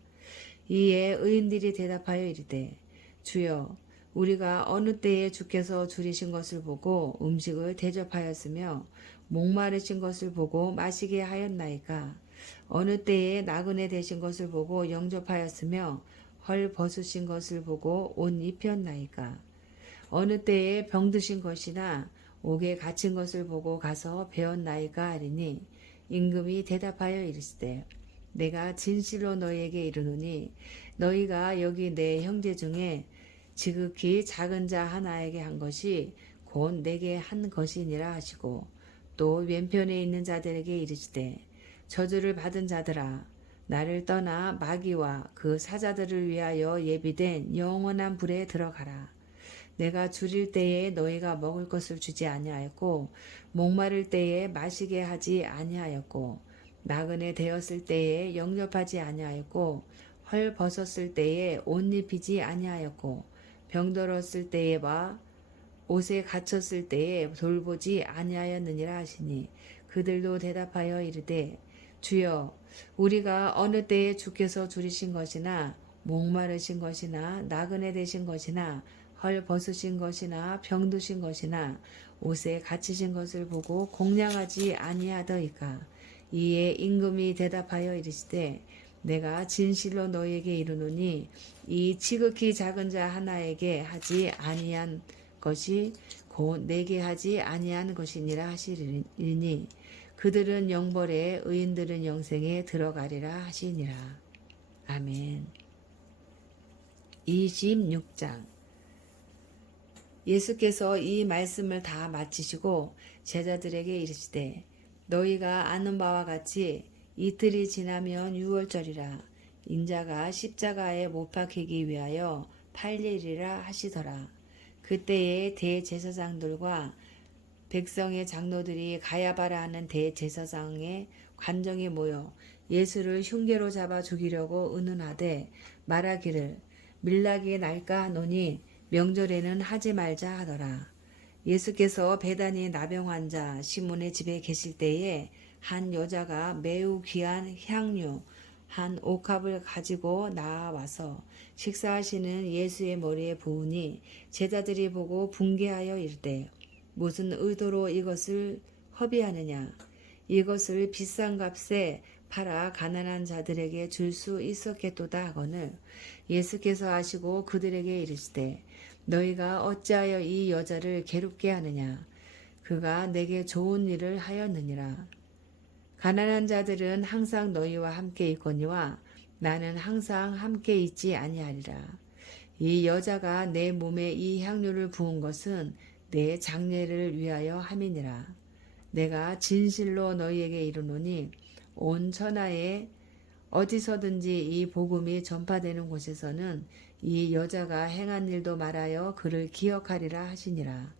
이에 의인들이 대답하여 이르되 주여 우리가 어느 때에 주께서 줄이신 것을 보고 음식을 대접하였으며 목마르신 것을 보고 마시게 하였나이까. 어느 때에 나그네 되신 것을 보고 영접하였으며 헐 벗으신 것을 보고 옷 입혔나이까. 어느 때에 병드신 것이나 옥에 갇힌 것을 보고 가서 배웠나이까 하리니 임금이 대답하여 이르시되 내가 진실로 너희에게 이르노니 너희가 여기 내 형제 중에 지극히 작은 자 하나에게 한 것이 곧 내게 한 것이니라 하시고 또 왼편에 있는 자들에게 이르시되 저주를 받은 자들아 나를 떠나 마귀와 그 사자들을 위하여 예비된 영원한 불에 들어가라. 내가 줄일 때에 너희가 먹을 것을 주지 아니하였고 목마를 때에 마시게 하지 아니하였고 나그네 되었을 때에 영접하지 아니하였고 헐 벗었을 때에 옷 입히지 아니하였고 병들었을 때에와 옷에 갇혔을 때에 돌보지 아니하였느니라 하시니 그들도 대답하여 이르되 주여 우리가 어느 때에 주께서 줄이신 것이나 목마르신 것이나 나그네 되신 것이나 헐 벗으신 것이나 병드신 것이나 옷에 갇히신 것을 보고 공양하지 아니하더이까. 이에 임금이 대답하여 이르시되 내가 진실로 너희에게 이르노니 이 지극히 작은 자 하나에게 하지 아니한 것이 곧 내게 하지 아니한 것이니라 하시리니 그들은 영벌에 의인들은 영생에 들어가리라 하시니라. 아멘. 26장. 예수께서 이 말씀을 다 마치시고 제자들에게 이르시되 너희가 아는 바와 같이 이틀이 지나면 유월절이라 인자가 십자가에 못 박히기 위하여 팔리리라 하시더라. 그때에 대제사장들과 백성의 장로들이 가야바라 하는 대제사장의 관정에 모여 예수를 흉계로 잡아 죽이려고 의논하되 말하기를 밀락이 날까 하노니 명절에는 하지 말자 하더라. 예수께서 베다니 나병 환자 시몬의 집에 계실 때에 한 여자가 매우 귀한 향유 한 옥합을 가지고 나와서 식사하시는 예수의 머리에 부으니 제자들이 보고 분개하여 이르되 무슨 의도로 이것을 허비하느냐. 이것을 비싼 값에 팔아 가난한 자들에게 줄 수 있었겠도다 하거늘 예수께서 하시고 그들에게 이르시되 너희가 어찌하여 이 여자를 괴롭게 하느냐. 그가 내게 좋은 일을 하였느니라. 가난한 자들은 항상 너희와 함께 있거니와 나는 항상 함께 있지 아니하리라. 이 여자가 내 몸에 이 향료를 부은 것은 내 장례를 위하여 함이니라. 내가 진실로 너희에게 이르노니 온 천하에 어디서든지 이 복음이 전파되는 곳에서는 이 여자가 행한 일도 말하여 그를 기억하리라 하시니라.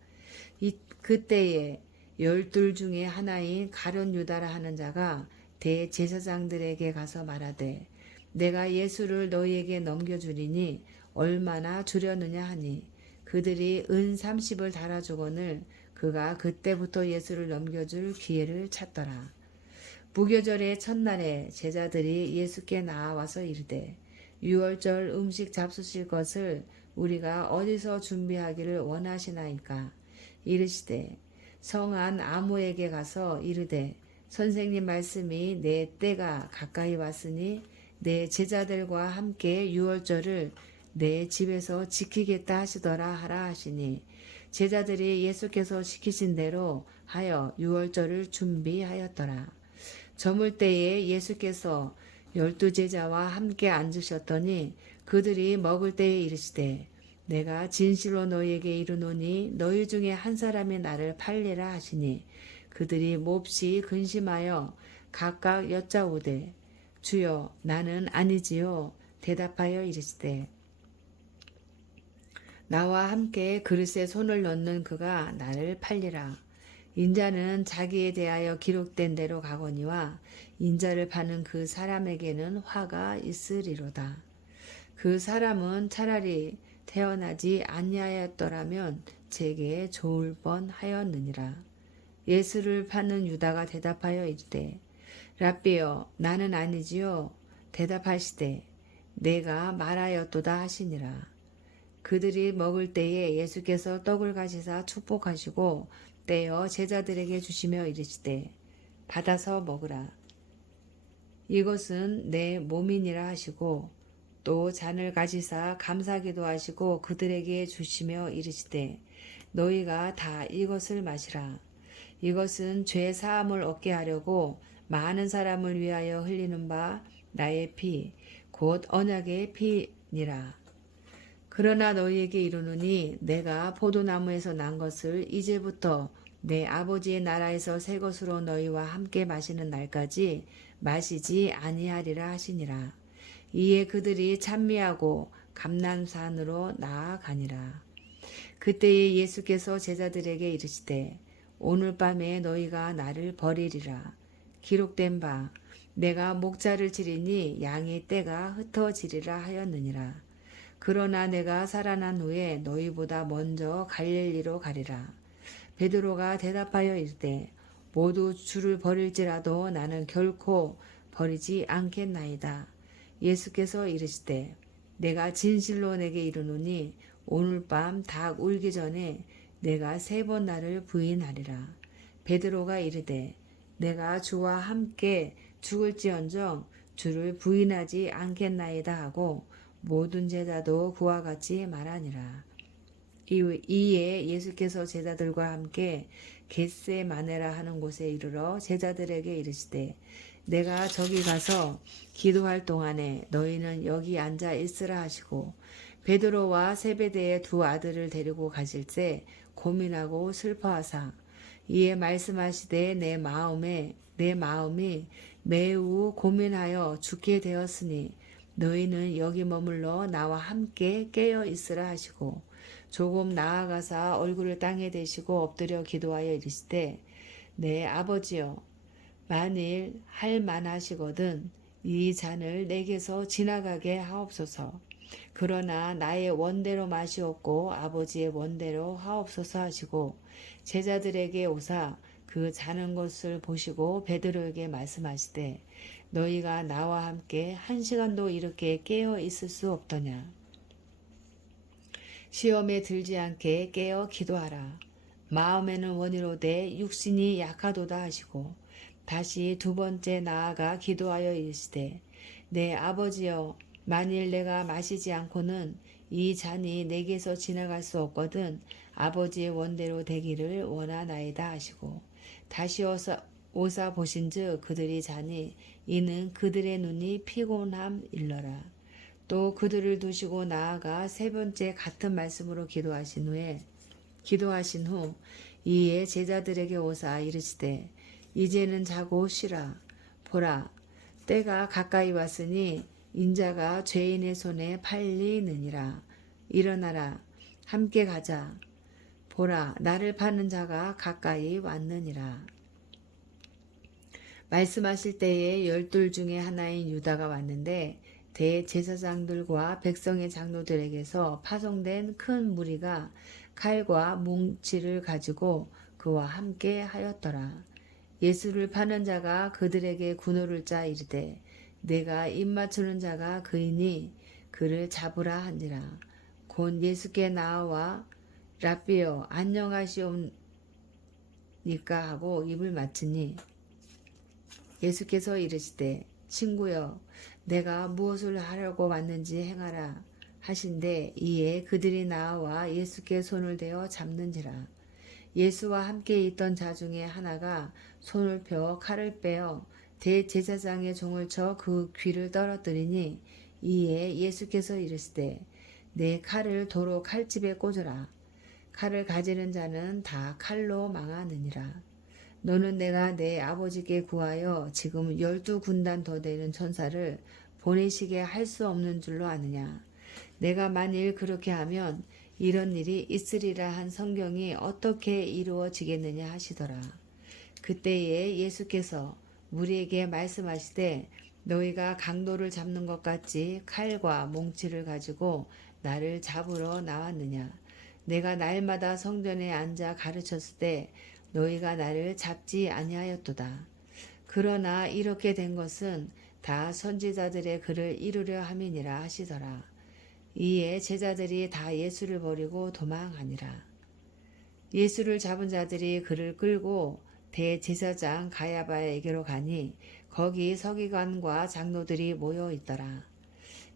그때에 12 중에 하나인 가룟 유다라 하는 자가 대제사장들에게 가서 말하되 내가 예수를 너희에게 넘겨주리니 얼마나 주려느냐 하니 그들이 은 30을 달아주거늘 그가 그때부터 예수를 넘겨줄 기회를 찾더라. 무교절의 첫날에 제자들이 예수께 나와서 이르되 유월절 음식 잡수실 것을 우리가 어디서 준비하기를 원하시나이까. 이르시되 성한 아무에게 가서 이르되 선생님 말씀이 내 때가 가까이 왔으니 내 제자들과 함께 유월절을 내 집에서 지키겠다 하시더라 하라 하시니 제자들이 예수께서 시키신 대로 하여 유월절을 준비하였더라. 저물 때에 예수께서 12 제자와 함께 앉으셨더니 그들이 먹을 때에 이르시되 내가 진실로 너희에게 이르노니 너희 중에 한 사람이 나를 팔리라 하시니 그들이 몹시 근심하여 각각 여짜오되 주여 나는 아니지요. 대답하여 이르시되 나와 함께 그릇에 손을 넣는 그가 나를 팔리라. 인자는 자기에 대하여 기록된 대로 가거니와 인자를 파는 그 사람에게는 화가 있으리로다. 그 사람은 차라리 태어나지 아니하였더라면 제게 좋을 뻔하였느니라. 예수를 파는 유다가 대답하여 이르되 랍비여 나는 아니지요. 대답하시되 내가 말하였도다 하시니라. 그들이 먹을 때에 예수께서 떡을 가지사 축복하시고 떼어 제자들에게 주시며 이르시되 받아서 먹으라. 이것은 내 몸이니라 하시고 또 잔을 가지사 감사기도 하시고 그들에게 주시며 이르시되 너희가 다 이것을 마시라. 이것은 죄 사함을 얻게 하려고 많은 사람을 위하여 흘리는 바 나의 피 곧 언약의 피니라. 그러나 너희에게 이르노니 내가 포도나무에서 난 것을 이제부터 내 아버지의 나라에서 새 것으로 너희와 함께 마시는 날까지 마시지 아니하리라 하시니라. 이에 그들이 찬미하고 감람산으로 나아가니라. 그때에 예수께서 제자들에게 이르시되 오늘 밤에 너희가 나를 버리리라. 기록된 바 내가 목자를 치리니 양의 떼가 흩어지리라 하였느니라. 그러나 내가 살아난 후에 너희보다 먼저 갈릴리로 가리라. 베드로가 대답하여 이르되 모두 주를 버릴지라도 나는 결코 버리지 않겠나이다. 예수께서 이르시되 내가 진실로 내게 이르노니 오늘 밤 닭 울기 전에 내가 3번 나를 부인하리라. 베드로가 이르되 내가 주와 함께 죽을지언정 주를 부인하지 않겠나이다 하고 모든 제자도 그와 같이 말하니라. 이에 예수께서 제자들과 함께 겟세마네라 하는 곳에 이르러 제자들에게 이르시되 내가 저기 가서 기도할 동안에 너희는 여기 앉아 있으라 하시고 베드로와 세베대의 2 아들을 데리고 가실새 고민하고 슬퍼하사 이에 말씀하시되 내 마음이 매우 고민하여 죽게 되었으니 너희는 여기 머물러 나와 함께 깨어 있으라 하시고 조금 나아가사 얼굴을 땅에 대시고 엎드려 기도하여 이르시되 내 아버지여 만일 할 만하시거든 이 잔을 내게서 지나가게 하옵소서. 그러나 나의 원대로 마시옵고 아버지의 원대로 하옵소서 하시고 제자들에게 오사 그 자는 것을 보시고 베드로에게 말씀하시되 너희가 나와 함께 1시간도 이렇게 깨어 있을 수 없더냐. 시험에 들지 않게 깨어 기도하라. 마음에는 원이로되 육신이 약하도다 하시고 다시 2번째 나아가 기도하여 이르시되 내 아버지여 만일 내가 마시지 않고는 이 잔이 내게서 지나갈 수 없거든 아버지의 원대로 되기를 원하나이다 하시고 다시 오사 보신즉 그들이 자니 이는 그들의 눈이 피곤함 일러라. 또 그들을 두시고 나아가 3번째 같은 말씀으로 기도하신 후 이에 제자들에게 오사 이르시되 이제는 자고 쉬라. 보라 때가 가까이 왔으니 인자가 죄인의 손에 팔리느니라. 일어나라 함께 가자. 보라 나를 파는 자가 가까이 왔느니라. 말씀하실 때에 12 중에 하나인 유다가 왔는데 대제사장들과 백성의 장로들에게서 파송된 큰 무리가 칼과 뭉치를 가지고 그와 함께 하였더라. 예수를 파는 자가 그들에게 군호를 짜 이르되 내가 입맞추는 자가 그이니 그를 잡으라 하니라. 곧 예수께 나와 랍비여 안녕하시옵니까 하고 입을 맞추니 예수께서 이르시되 친구여 내가 무엇을 하려고 왔는지 행하라 하신대 이에 그들이 나와 예수께 손을 대어 잡는지라. 예수와 함께 있던 자 중에 하나가 손을 펴 칼을 빼어 대제사장의 종을 쳐 그 귀를 떨어뜨리니 이에 예수께서 이르시되 내 칼을 도로 칼집에 꽂으라. 칼을 가지는 자는 다 칼로 망하느니라. 너는 내가 내 아버지께 구하여 지금 12군단 더 되는 천사를 보내시게 할 수 없는 줄로 아느냐. 내가 만일 그렇게 하면 이런 일이 있으리라 한 성경이 어떻게 이루어지겠느냐 하시더라. 그때에 예수께서 무리에게 말씀하시되 너희가 강도를 잡는 것 같이 칼과 몽치를 가지고 나를 잡으러 나왔느냐. 내가 날마다 성전에 앉아 가르쳤을 때 너희가 나를 잡지 아니하였도다. 그러나 이렇게 된 것은 다 선지자들의 글을 이루려 함이니라 하시더라. 이에 제자들이 다 예수를 버리고 도망하니라. 예수를 잡은 자들이 그를 끌고 대제사장 가야바에게로 가니 거기 서기관과 장로들이 모여 있더라.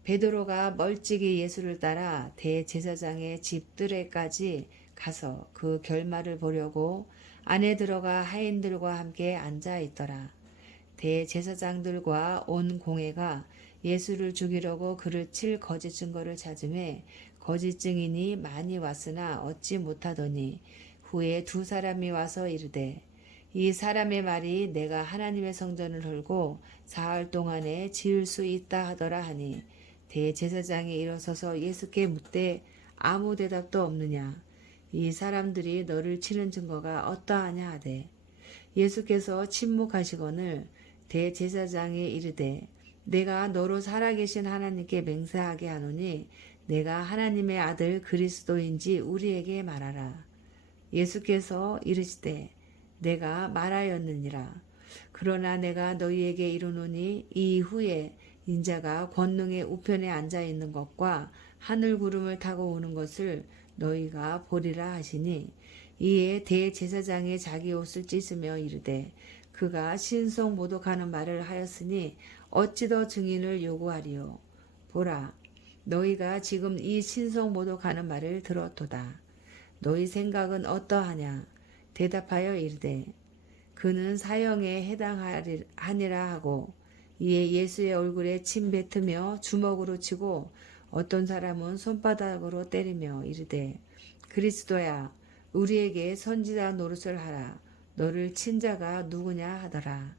베드로가 멀찍이 예수를 따라 대제사장의 집 뜰에까지 가서 그 결말을 보려고 안에 들어가 하인들과 함께 앉아 있더라. 대제사장들과 온 공회가 예수를 죽이려고 그를 칠 거짓 증거를 찾음에 거짓 증인이 많이 왔으나 얻지 못하더니 후에 두 사람이 와서 이르되 이 사람의 말이 내가 하나님의 성전을 헐고 사흘 동안에 지을 수 있다 하더라 하니 대제사장이 일어서서 예수께 묻되 아무 대답도 없느냐. 이 사람들이 너를 치는 증거가 어떠하냐 하되 예수께서 침묵하시거늘 대제사장이 이르되 내가 너로 살아계신 하나님께 맹세하게 하노니 내가 하나님의 아들 그리스도인지 우리에게 말하라. 예수께서 이르시되 내가 말하였느니라. 그러나 내가 너희에게 이르노니 이후에 인자가 권능의 우편에 앉아 있는 것과 하늘 구름을 타고 오는 것을 너희가 보리라 하시니 이에 대제사장이 자기 옷을 찢으며 이르되 그가 신성 모독하는 말을 하였으니 어찌 더 증인을 요구하리요. 보라, 너희가 지금 이 신성 모독하는 말을 들었도다. 너희 생각은 어떠하냐. 대답하여 이르되 그는 사형에 해당하니라 하고 이에 예수의 얼굴에 침 뱉으며 주먹으로 치고 어떤 사람은 손바닥으로 때리며 이르되 그리스도야 우리에게 선지자 노릇을 하라. 너를 친 자가 누구냐 하더라.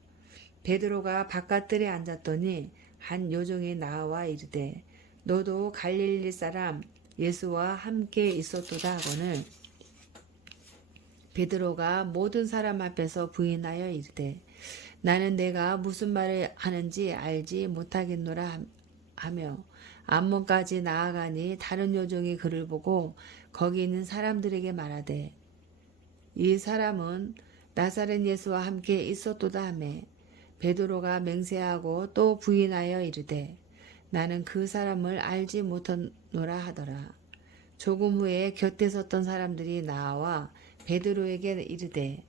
베드로가 바깥들에 앉았더니 한 요종이 나와 이르되 너도 갈릴리 사람 예수와 함께 있었도다 하거늘 베드로가 모든 사람 앞에서 부인하여 이르되 나는 내가 무슨 말을 하는지 알지 못하겠노라 하며 암몬까지 나아가니 다른 요종이 그를 보고 거기 있는 사람들에게 말하되 이 사람은 나사렛 예수와 함께 있었도다 하며 베드로가 맹세하고 또 부인하여 이르되 나는 그 사람을 알지 못하노라 하더라. 조금 후에 곁에 섰던 사람들이 나와 베드로에게 이르되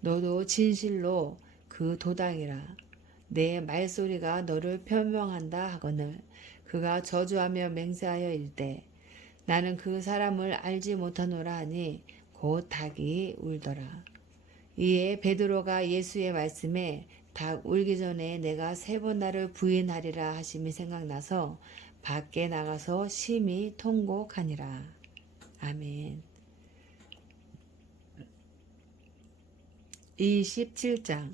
너도 진실로 그 도당이라. 내 말소리가 너를 표명한다 하거늘 그가 저주하며 맹세하여 이르되 나는 그 사람을 알지 못하노라 하니 곧 닭이 울더라. 이에 베드로가 예수의 말씀에 닭 울기 전에 내가 3번 나를 부인하리라 하심이 생각나서 밖에 나가서 심히 통곡하니라. 아멘. 27장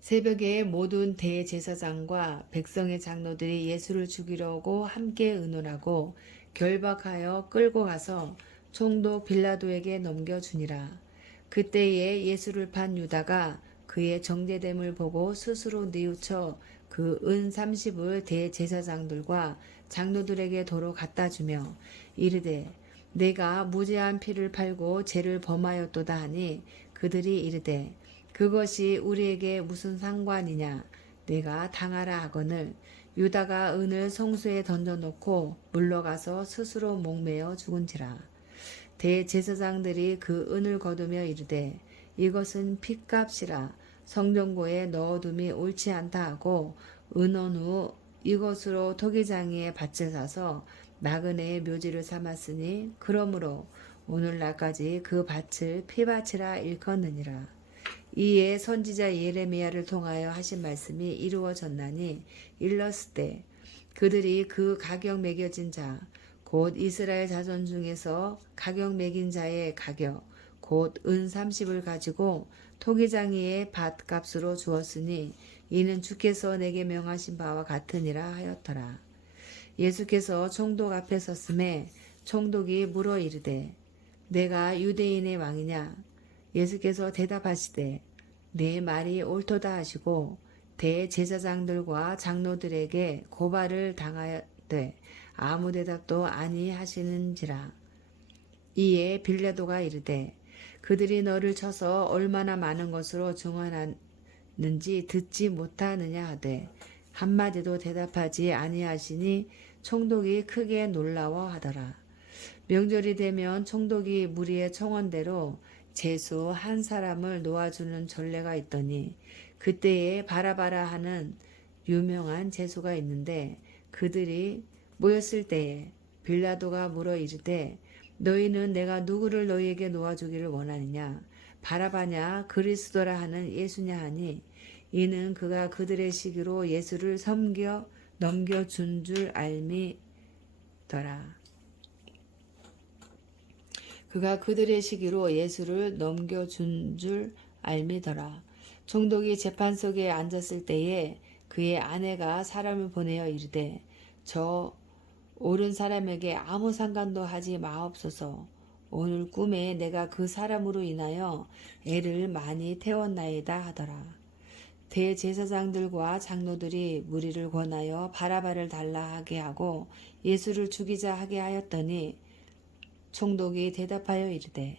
새벽에 모든 대제사장과 백성의 장로들이 예수를 죽이려고 함께 의논하고 결박하여 끌고 가서 총독 빌라도에게 넘겨주니라. 그때에 예수를 판 유다가 그의 정죄됨을 보고 스스로 뉘우쳐 그 은 30을 대제사장들과 장로들에게 도로 갖다 주며 이르되 내가 무죄한 피를 팔고 죄를 범하였도다 하니 그들이 이르되 그것이 우리에게 무슨 상관이냐. 내가 당하라 하거늘 유다가 은을 성수에 던져놓고 물러가서 스스로 목매어 죽은지라. 대제사장들이 그 은을 거두며 이르되 이것은 핏값이라 성전고에 넣어둠이 옳지 않다 하고 은원 후 이것으로 토기장이의 밭을 사서 나그네의 묘지를 삼았으니 그러므로 오늘날까지 그 밭을 피밭이라 일컫느니라. 이에 선지자 예레미야를 통하여 하신 말씀이 이루어졌나니 일렀을 때 그들이 그 가격 매겨진 자 곧 이스라엘 자손 중에서 가격 매긴 자의 가격 곧 은 30을 가지고 토기장이의 밭값으로 주었으니 이는 주께서 내게 명하신 바와 같으니라 하였더라. 예수께서 총독 앞에 섰음에 총독이 물어 이르되 내가 유대인의 왕이냐? 예수께서 대답하시되 내 말이 옳도다 하시고 대제사장들과 장로들에게 고발을 당하되 아무 대답도 아니하시는지라. 이에 빌라도가 이르되 그들이 너를 쳐서 얼마나 많은 것으로 증언하는지 듣지 못하느냐 하되 한마디도 대답하지 아니하시니 총독이 크게 놀라워하더라. 명절이 되면 총독이 무리의 청원대로 제수 한 사람을 놓아주는 전례가 있더니 그때에 바라바라 하는 유명한 제수가 있는데 그들이 모였을 때에 빌라도가 물어 이르되 너희는 내가 누구를 너희에게 놓아주기를 원하느냐 바라바냐 그리스도라 하는 예수냐 하니 이는 그가 그들의 시기로 예수를 넘겨준 줄 알미더라. 그가 그들의 시기로 예수를 넘겨준 줄 알미더라. 총독이 재판석에 앉았을 때에 그의 아내가 사람을 보내어 이르되 저 옳은 사람에게 아무 상관도 하지 마옵소서. 오늘 꿈에 내가 그 사람으로 인하여 애를 많이 태웠나이다 하더라. 대제사장들과 장로들이 무리를 권하여 바라바를 달라 하게 하고 예수를 죽이자 하게 하였더니 총독이 대답하여 이르되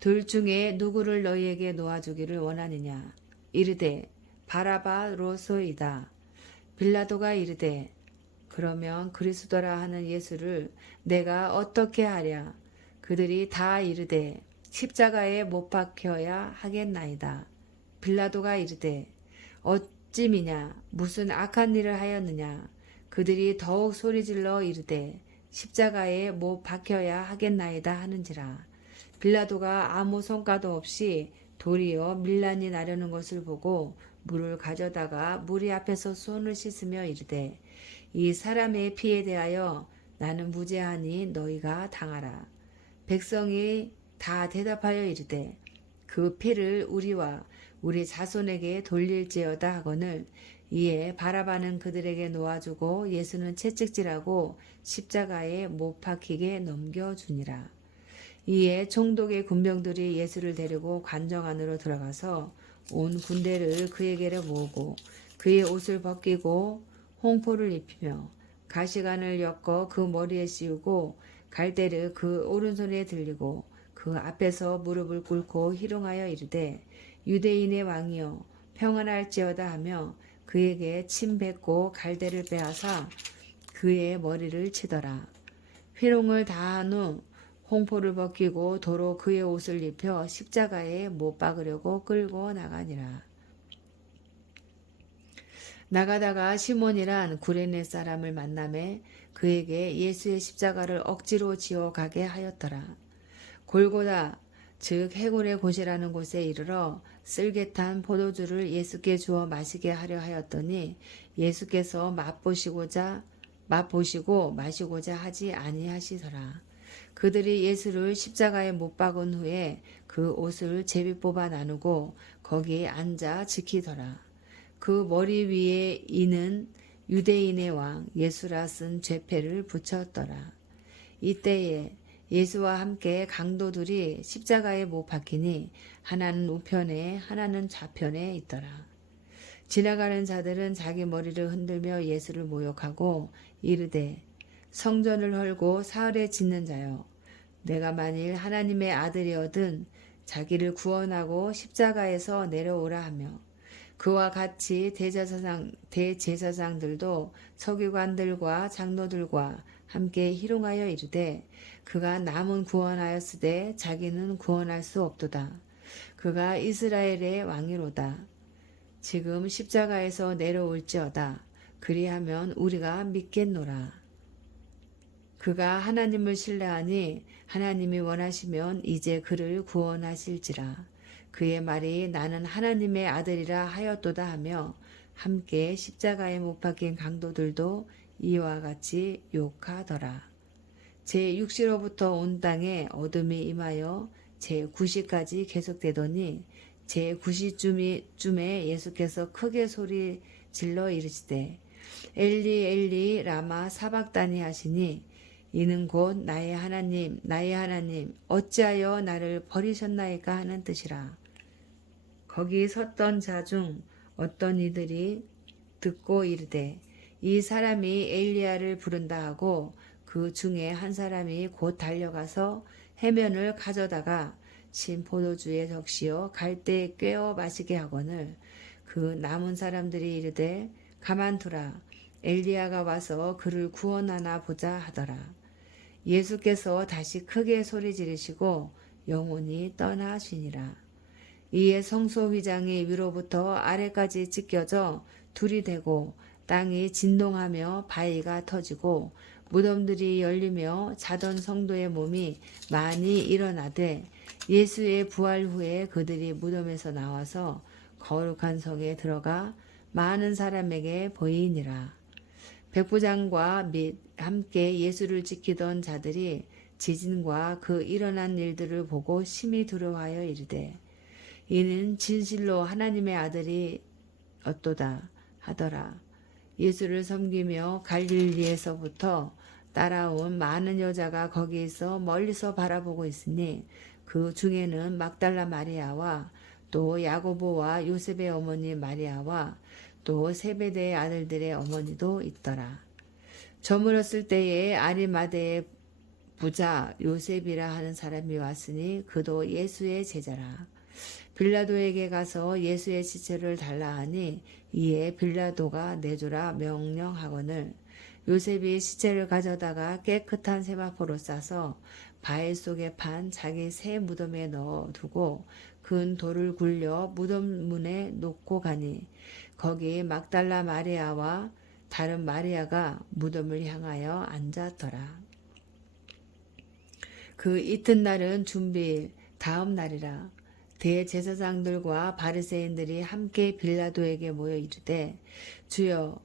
둘 중에 누구를 너희에게 놓아주기를 원하느냐 이르되 바라바로소이다. 빌라도가 이르되 그러면 그리스도라 하는 예수를 내가 어떻게 하랴. 그들이 다 이르되 십자가에 못 박혀야 하겠나이다. 빌라도가 이르되 어찌미냐 무슨 악한 일을 하였느냐. 그들이 더욱 소리질러 이르되 십자가에 못 박혀야 하겠나이다 하는지라. 빌라도가 아무 성과도 없이 도리어 밀란이 나려는 것을 보고 물을 가져다가 무리 앞에서 손을 씻으며 이르되 이 사람의 피에 대하여 나는 무죄하니 너희가 당하라. 백성이 다 대답하여 이르되 그 피를 우리와 우리 자손에게 돌릴지어다 하거늘 이에 바라바는 그들에게 놓아주고 예수는 채찍질하고 십자가에 못 박히게 넘겨주니라. 이에 총독의 군병들이 예수를 데리고 관정 안으로 들어가서 온 군대를 그에게로 모으고 그의 옷을 벗기고 홍포를 입히며 가시관을 엮어 그 머리에 씌우고 갈대를 그 오른손에 들리고 그 앞에서 무릎을 꿇고 희롱하여 이르되 유대인의 왕이여 평안할지어다 하며 그에게 침 뱉고 갈대를 빼앗아 그의 머리를 치더라. 희롱을 다한 후 홍포를 벗기고 도로 그의 옷을 입혀 십자가에 못 박으려고 끌고 나가니라. 나가다가 시몬이란 구레네 사람을 만남에 그에게 예수의 십자가를 억지로 지어 가게 하였더라. 골고다 즉 해골의 곳이라는 곳에 이르러 쓸개탄 포도주를 예수께 주어 마시게 하려 하였더니 예수께서 맛보시고 마시고자 하지 아니하시더라. 그들이 예수를 십자가에 못 박은 후에 그 옷을 제비 뽑아 나누고 거기에 앉아 지키더라. 그 머리 위에 이는 유대인의 왕 예수라 쓴 죄패를 붙였더라. 이때에 예수와 함께 강도들이 십자가에 못 박히니 하나는 우편에 하나는 좌편에 있더라. 지나가는 자들은 자기 머리를 흔들며 예수를 모욕하고 이르되 성전을 헐고 사흘에 짓는 자여 내가 만일 하나님의 아들이거든 자기를 구원하고 십자가에서 내려오라 하며 그와 같이 대제사장들도 서기관들과 장로들과 함께 희롱하여 이르되 그가 남은 구원하였으되 자기는 구원할 수 없도다. 그가 이스라엘의 왕이로다. 지금 십자가에서 내려올지어다. 그리하면 우리가 믿겠노라. 그가 하나님을 신뢰하니 하나님이 원하시면 이제 그를 구원하실지라. 그의 말이 나는 하나님의 아들이라 하였도다 하며 함께 십자가에 못 박힌 강도들도 이와 같이 욕하더라. 제6시로부터 온 땅에 어둠이 임하여 제9시까지 계속되더니 제9시쯤에 예수께서 크게 소리 질러 이르시되 엘리 엘리 라마 사박다니 하시니 이는 곧 나의 하나님 나의 하나님 어찌하여 나를 버리셨나이까 하는 뜻이라. 거기 섰던 자 중 어떤 이들이 듣고 이르되 이 사람이 엘리야를 부른다 하고 그 중에 한 사람이 곧 달려가서 해면을 가져다가 신 포도주에 적시어 갈대에 꿰어 마시게 하거늘 그 남은 사람들이 이르되 가만두라 엘리야가 와서 그를 구원하나 보자 하더라. 예수께서 다시 크게 소리 지르시고 영혼이 떠나시니라. 이에 성소 휘장이 위로부터 아래까지 찢겨져 둘이 되고 땅이 진동하며 바위가 터지고 무덤들이 열리며 자던 성도의 몸이 많이 일어나되 예수의 부활 후에 그들이 무덤에서 나와서 거룩한 성에 들어가 많은 사람에게 보이니라. 백부장과 및 함께 예수를 지키던 자들이 지진과 그 일어난 일들을 보고 심히 두려워하여 이르되 이는 진실로 하나님의 아들이 어떠다 하더라. 예수를 섬기며 갈릴리에서부터 따라온 많은 여자가 거기에서 멀리서 바라보고 있으니 그 중에는 막달라 마리아와 또 야고보와 요셉의 어머니 마리아와 또 세베대의 아들들의 어머니도 있더라. 저물었을 때에 아리마대의 부자 요셉이라 하는 사람이 왔으니 그도 예수의 제자라. 빌라도에게 가서 예수의 시체를 달라 하니 이에 빌라도가 내주라 명령하거늘 요셉이 시체를 가져다가 깨끗한 세마포로 싸서 바위 속에 판 자기 새 무덤에 넣어두고 근 돌을 굴려 무덤 문에 놓고 가니 거기 막달라 마리아와 다른 마리아가 무덤을 향하여 앉았더라. 그 이튿날은 준비일 다음 날이라. 대제사장들과 바리새인들이 함께 빌라도에게 모여 이르되 주여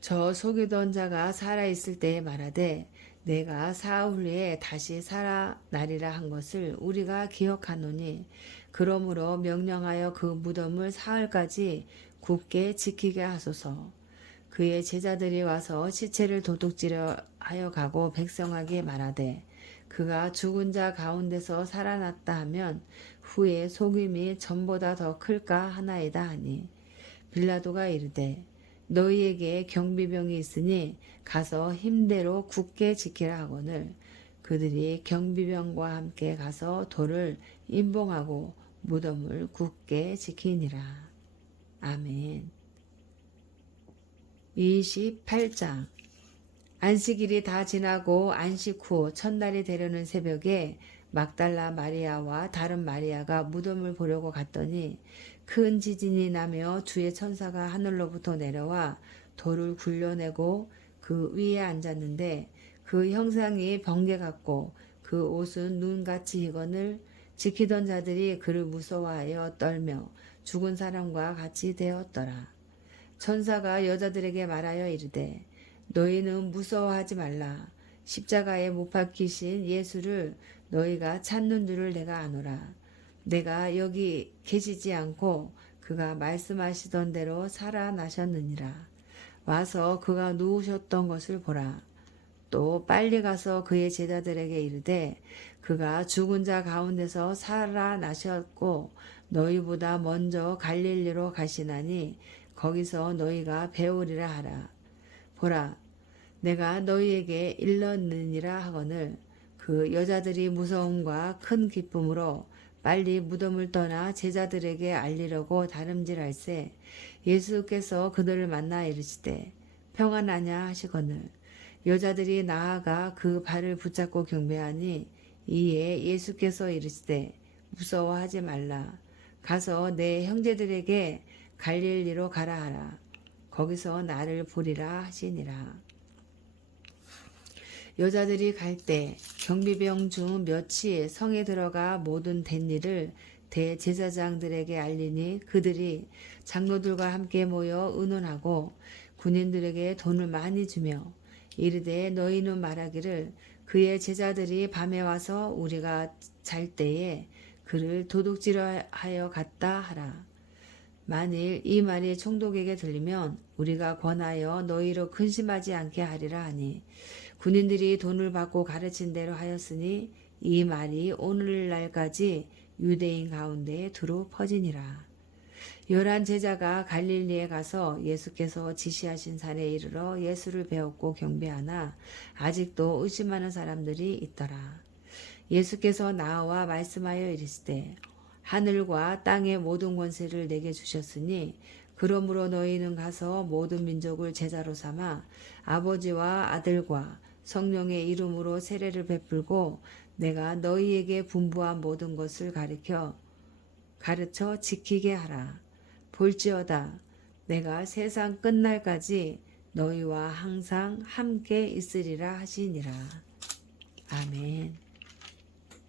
저 속이던 자가 살아있을 때에 말하되 내가 사흘 후에 다시 살아나리라 한 것을 우리가 기억하노니 그러므로 명령하여 그 무덤을 사흘까지 굳게 지키게 하소서. 그의 제자들이 와서 시체를 도둑질하여 가고 백성에게 말하되 그가 죽은 자 가운데서 살아났다 하면 후에 속임이 전보다 더 클까 하나이다 하니 빌라도가 이르되 너희에게 경비병이 있으니 가서 힘대로 굳게 지키라 하거늘 그들이 경비병과 함께 가서 돌을 임봉하고 무덤을 굳게 지키니라. 아멘. 28장 안식일이 다 지나고 안식 후 첫날이 되려는 새벽에 막달라 마리아와 다른 마리아가 무덤을 보려고 갔더니 큰 지진이 나며 주의 천사가 하늘로부터 내려와 돌을 굴려내고 그 위에 앉았는데 그 형상이 번개 같고 그 옷은 눈같이 희건을 지키던 자들이 그를 무서워하여 떨며 죽은 사람과 같이 되었더라. 천사가 여자들에게 말하여 이르되 너희는 무서워하지 말라. 십자가에 못 박히신 예수를 너희가 찾는 줄을 내가 아노라. 내가 여기 계시지 않고 그가 말씀하시던 대로 살아나셨느니라. 와서 그가 누우셨던 것을 보라. 또 빨리 가서 그의 제자들에게 이르되 그가 죽은 자 가운데서 살아나셨고 너희보다 먼저 갈릴리로 가시나니 거기서 너희가 배우리라 하라. 보라, 내가 너희에게 일렀느니라 하거늘 그 여자들이 무서움과 큰 기쁨으로 빨리 무덤을 떠나 제자들에게 알리려고 다름질할세 예수께서 그들을 만나 이르시되 평안하냐 하시거늘 여자들이 나아가 그 발을 붙잡고 경배하니 이에 예수께서 이르시되 무서워하지 말라. 가서 내 형제들에게 갈릴리로 가라 하라. 거기서 나를 보리라 하시니라. 여자들이 갈 때 경비병 중 몇이 성에 들어가 모든 된 일을 대제사장들에게 알리니 그들이 장로들과 함께 모여 의논하고 군인들에게 돈을 많이 주며 이르되 너희는 말하기를 그의 제자들이 밤에 와서 우리가 잘 때에 그를 도둑질하여 갔다 하라. 만일 이 말이 총독에게 들리면 우리가 권하여 너희로 근심하지 않게 하리라 하니 군인들이 돈을 받고 가르친 대로 하였으니 이 말이 오늘날까지 유대인 가운데 두루 퍼지니라. 11 제자가 갈릴리에 가서 예수께서 지시하신 산에 이르러 예수를 배웠고 경배하나 아직도 의심하는 사람들이 있더라. 예수께서 나와 말씀하여 이르시되 하늘과 땅의 모든 권세를 내게 주셨으니 그러므로 너희는 가서 모든 민족을 제자로 삼아 아버지와 아들과 성령의 이름으로 세례를 베풀고 내가 너희에게 분부한 모든 것을 가르쳐 지키게 하라. 볼지어다 내가 세상 끝날까지 너희와 항상 함께 있으리라 하시니라. 아멘.